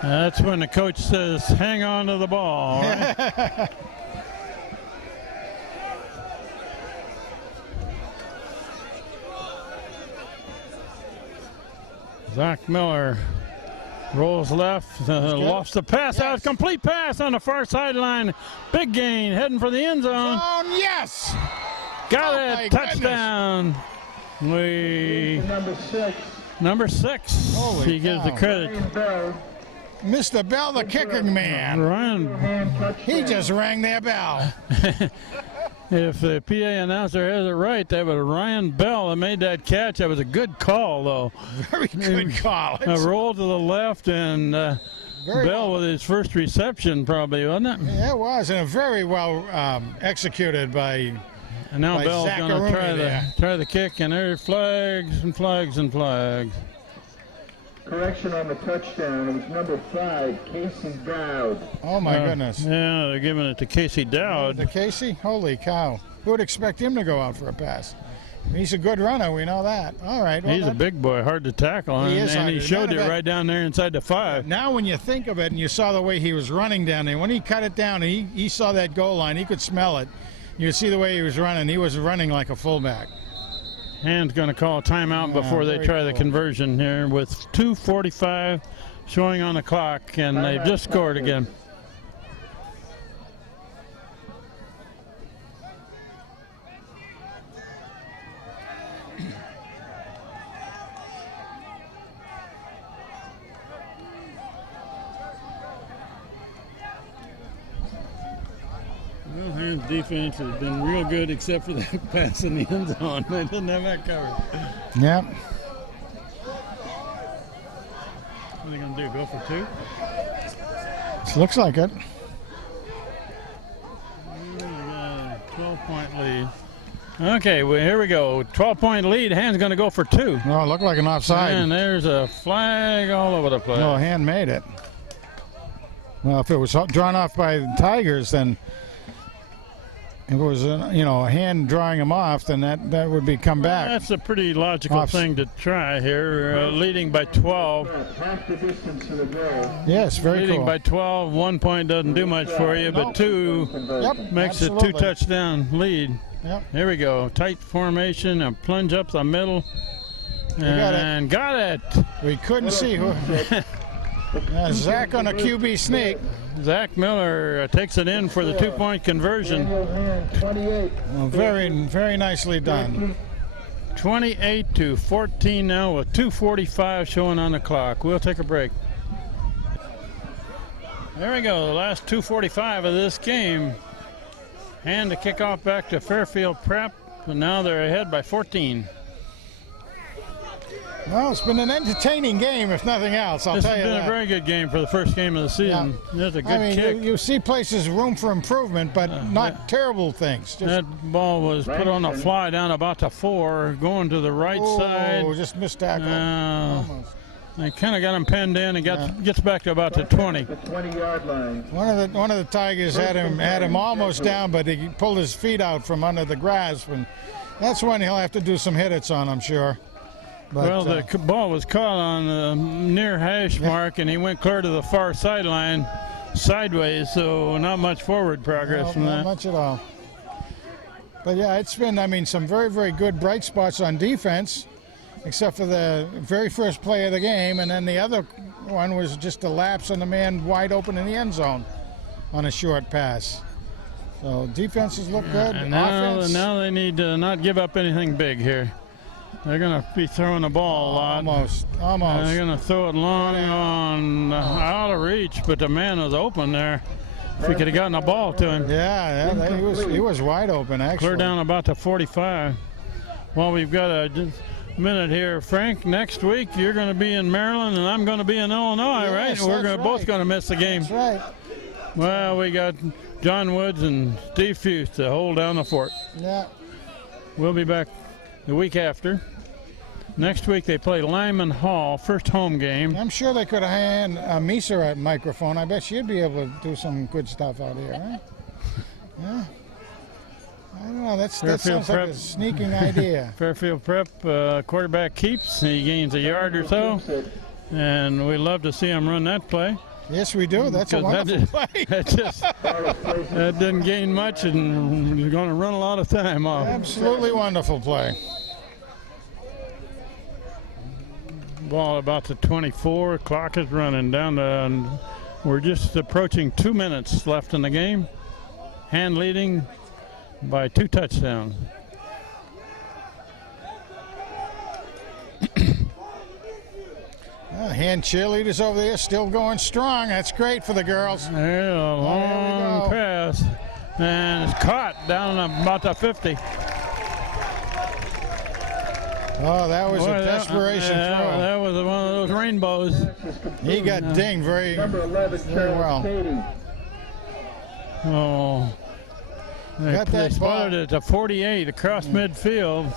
That's when the coach says, hang on to the ball. Right? Zach Miller rolls left, lost the pass. That was complete pass on the far sideline. Big gain, heading for the end zone. Yes! Got it, touchdown. Number six. Holy He gives the cow. credit. Mr. Bell, the kicking man. Ryan, He just rang their bell. if the PA announcer has it right, that was Ryan Bell that made that catch. That was a good call, though. Very good call. A roll to the left, and Bell with his first reception, probably, wasn't it? Yeah, it was, and very well executed by. And now By Bell's Zach going to Aruni try the kick, and there's flags and flags and flags. Correction on the touchdown. It was number 5, Casey Dowd. Oh my goodness. Yeah, they're giving it to Casey Dowd. The Casey? Holy cow. Who would expect him to go out for a pass? He's a good runner, we know that. All right. Well, He's a big boy, hard to tackle, He and, is and hard he to- showed none it of that- right down there inside the 5. Now when you think of it and you saw the way he was running down there, when he cut it down, he saw that goal line, he could smell it. You see the way he was running. He was running like a fullback. Hand's going to call a timeout before they very try the cool. conversion here with 2:45 showing on the clock, and they've just scored again. Well, Hand's defense has been real good except for that pass in the end zone. They didn't have that covered. Yep. What are they going to do, go for 2? Looks like it. 12-point lead. Okay, well, here we go. 12-point lead. Hand's going to go for 2. Oh, it looked like an offside. And there's a flag all over the place. No, Hand made it. Well, if it was drawn off by the Tigers, then if it was, a Hand drawing him off, then that would be come back. That's a pretty logical thing to try here. Leading by 12. Half the distance to the goal. Yes, very Leading cool. by 12. 1 point doesn't do much for you, but 2 Yep, makes it absolutely. 2-touchdown lead. Yep. Here we go. Tight formation, a plunge up the middle. And got it. We couldn't see who. Zach on a QB sneak. Zach Miller takes it in for the 2-point conversion. Daniel Hand, 28. Well, very, very nicely done. 28-14 now with 2:45 showing on the clock. We'll take a break. There we go, the last 2:45 of this game. Hand to kick off back to Fairfield Prep, and now they're ahead by 14. Well, it's been an entertaining game, if nothing else. I'll This tell has you been that. a very good game for the first game of the season. That's a good I mean, kick. you see places room for improvement, but not terrible things. Just, That ball was put on the fly down about the 4, going to the right side. just missed tackle. Almost. They kind of got him penned in and gets back to about the 20. The 20-yard line. One of the Tigers had him almost down, but he pulled his feet out from under the grasp, and that's when he'll have to do some hit-its on, I'm sure. But, Well, the ball was caught on the near hash mark, and he went clear to the far sideline sideways, so not much forward progress from not that. much at all. But yeah, it's been, some very, very good bright spots on defense, except for the very first play of the game, and then the other one was just a lapse on the man wide open in the end zone on a short pass. So defenses look good. And now they need to not give up anything big here. They're going to be throwing the ball a lot. Almost. They're going to throw it long on out of reach, but the man was open there. If we could have gotten the ball to him. He was wide open, actually. Clear down about to 45. Well, we've got a minute here. Frank, next week you're going to be in Maryland and I'm going to be in Illinois, right? We're both going to miss the game. That's right. Well, we got John Woods and Steve Fuse to hold down the fort. Yeah. We'll be back the week after. Next week they play Lyman Hall, first home game. I'm sure they could have hand Misa a microphone. I bet she'd be able to do some good stuff out here, right? Yeah. I don't know. That sounds like a sneaking idea. Fairfield Prep quarterback keeps. He gains a yard or so. And we love to see him run that play. Yes, we do. That's a wonderful play. That didn't gain much, and you're going to run a lot of time off. Absolutely wonderful play. Ball about to 24. Clock is running down to, we're just approaching 2 minutes left in the game. Hand leading by 2 touchdowns. Hand cheerleaders over there still going strong. That's great for the girls. There's a long pass. And it's caught down about the 50. Oh, that was a desperation throw. That was one of those rainbows. He got dinged very well. Oh. They spotted it to 48 across midfield.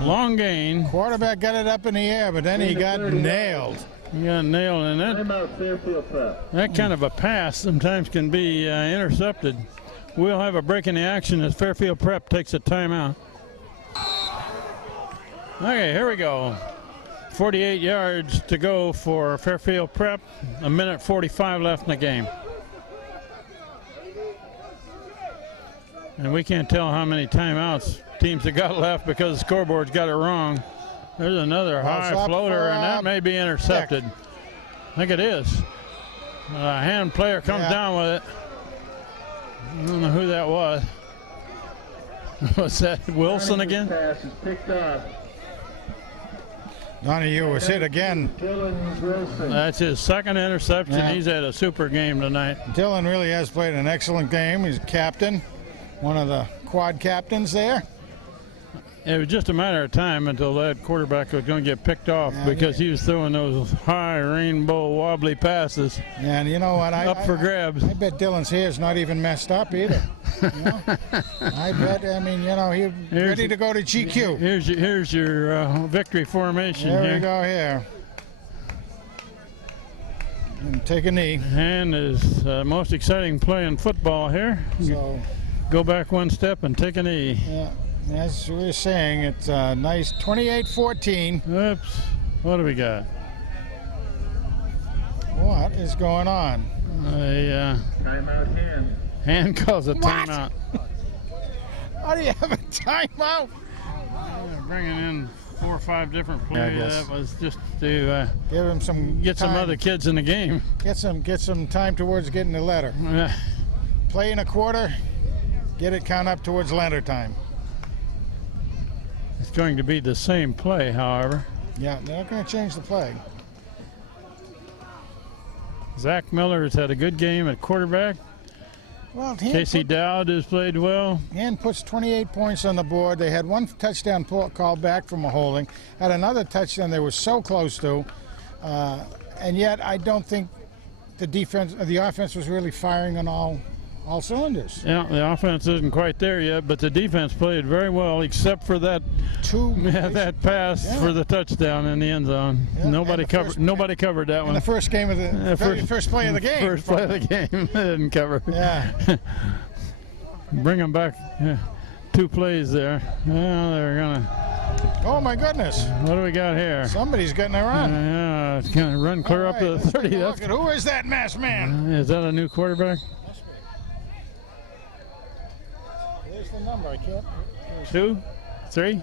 Long gain. Quarterback got it up in the air, but then he got nailed. He got nailed, and that kind of a pass sometimes can be intercepted. We'll have a break in the action as Fairfield Prep takes a timeout. Okay, here we go. 48 yards to go for Fairfield Prep. 1:45 left in the game. And we can't tell how many timeouts teams have got left because the scoreboard's got it wrong. There's another high floater, and that may be intercepted. I think it is. A hand player comes down with it. I don't know who that was. Was that Wilson again? Pass is picked off. Donahue was hit again. That's his second interception. Yeah. He's had a super game tonight. Dylan really has played an excellent game. He's captain, one of the quad captains there. It was just a matter of time until that quarterback was going to get picked off because he was throwing those high rainbow wobbly passes. And you know what? Up for grabs. I bet Dylan's hair's not even messed up either. You know? I bet, I mean, you know, he's ready to go to GQ. Here's your victory formation. There we go here. And take a knee. And is most exciting play in football here. So, go back one step and take a knee. Yeah. As we were saying, it's nice 28-14. Oops. What do we got? What is going on? Timeout hand. Hand calls a timeout. How do you have a timeout? Bringing in 4 or 5 different plays. That was just to give him some get time. Some other kids in the game. Get some time towards getting the letter. Play in a quarter. Get it count up towards letter time. It's going to be the same play, however. Yeah, they're not going to change the play. Zach Miller has had a good game at quarterback. Well, Casey Dowd has played well. Hand puts 28 points on the board. They had one touchdown called back from a holding. Had another touchdown they were so close to. And yet I don't think the offense was really firing on all cylinders. Yeah, the offense isn't quite there yet, but the defense played very well, except for that that pass for the touchdown in the end zone. Yeah. Nobody covered that one. The first game of the first play of the game. First play of the game, they didn't cover. Yeah. Bring them back. 2 plays there. Well, they're gonna. Oh my goodness! What do we got here? Somebody's getting a run. Yeah, it's gonna run clear up to the 30. Who is that masked man? Is that a new quarterback? There's the number. I can't. 2, 3.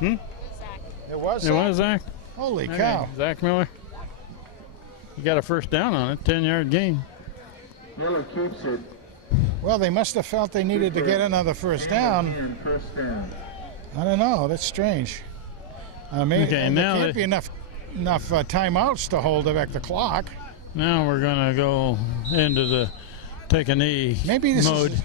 It was Zach. Holy cow! Zach Miller. He got a first down on it. 10-yard gain. Miller keeps it. Well, they must have felt they needed to get another first down. First down. I don't know. That's strange. Maybe there can't be enough timeouts to hold back the clock. Now we're going to go into the take a knee mode.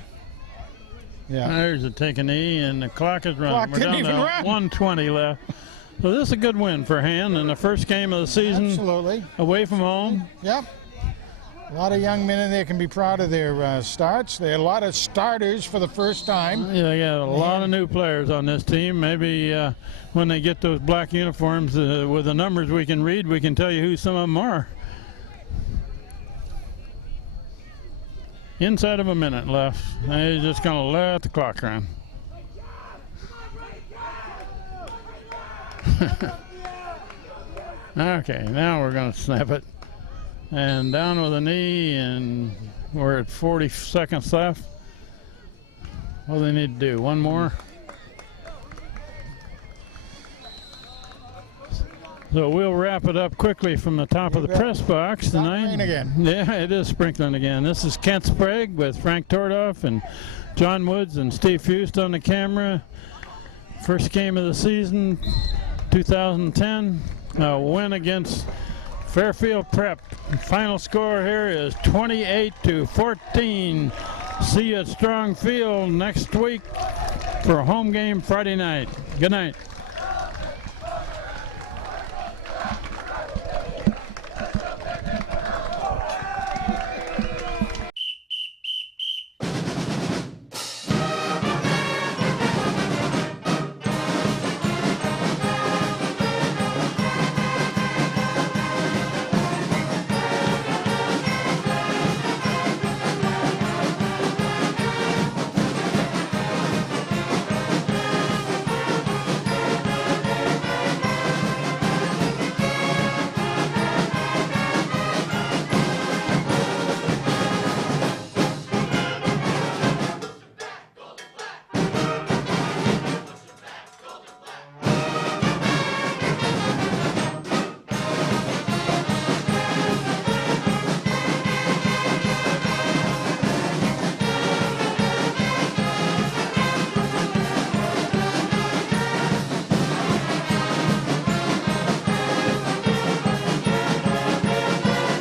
There's the take a knee, and the clock is running. We're down to 120 left. So this is a good win for Han in the first game of the season. Absolutely. Away from home. Yep. A lot of young men in there can be proud of their starts. There are a lot of starters for the first time. Yeah, they got a lot of new players on this team. Maybe when they get those black uniforms with the numbers we can read, we can tell you who some of them are. Inside of a minute left. They're just going to let the clock run. Okay, now we're going to snap it. And down with a knee, and we're at 40 seconds left. What do they need to do? One more? So we'll wrap it up quickly from the top of the press box tonight. Rain again. Yeah, it is sprinkling again. This is Kent Sprague with Frank Tordoff and John Woods and Steve Fust on the camera. First game of the season, 2010, a win against Fairfield Prep. Final score here is 28-14. See you at Strong Field next week for a home game Friday night. Good night.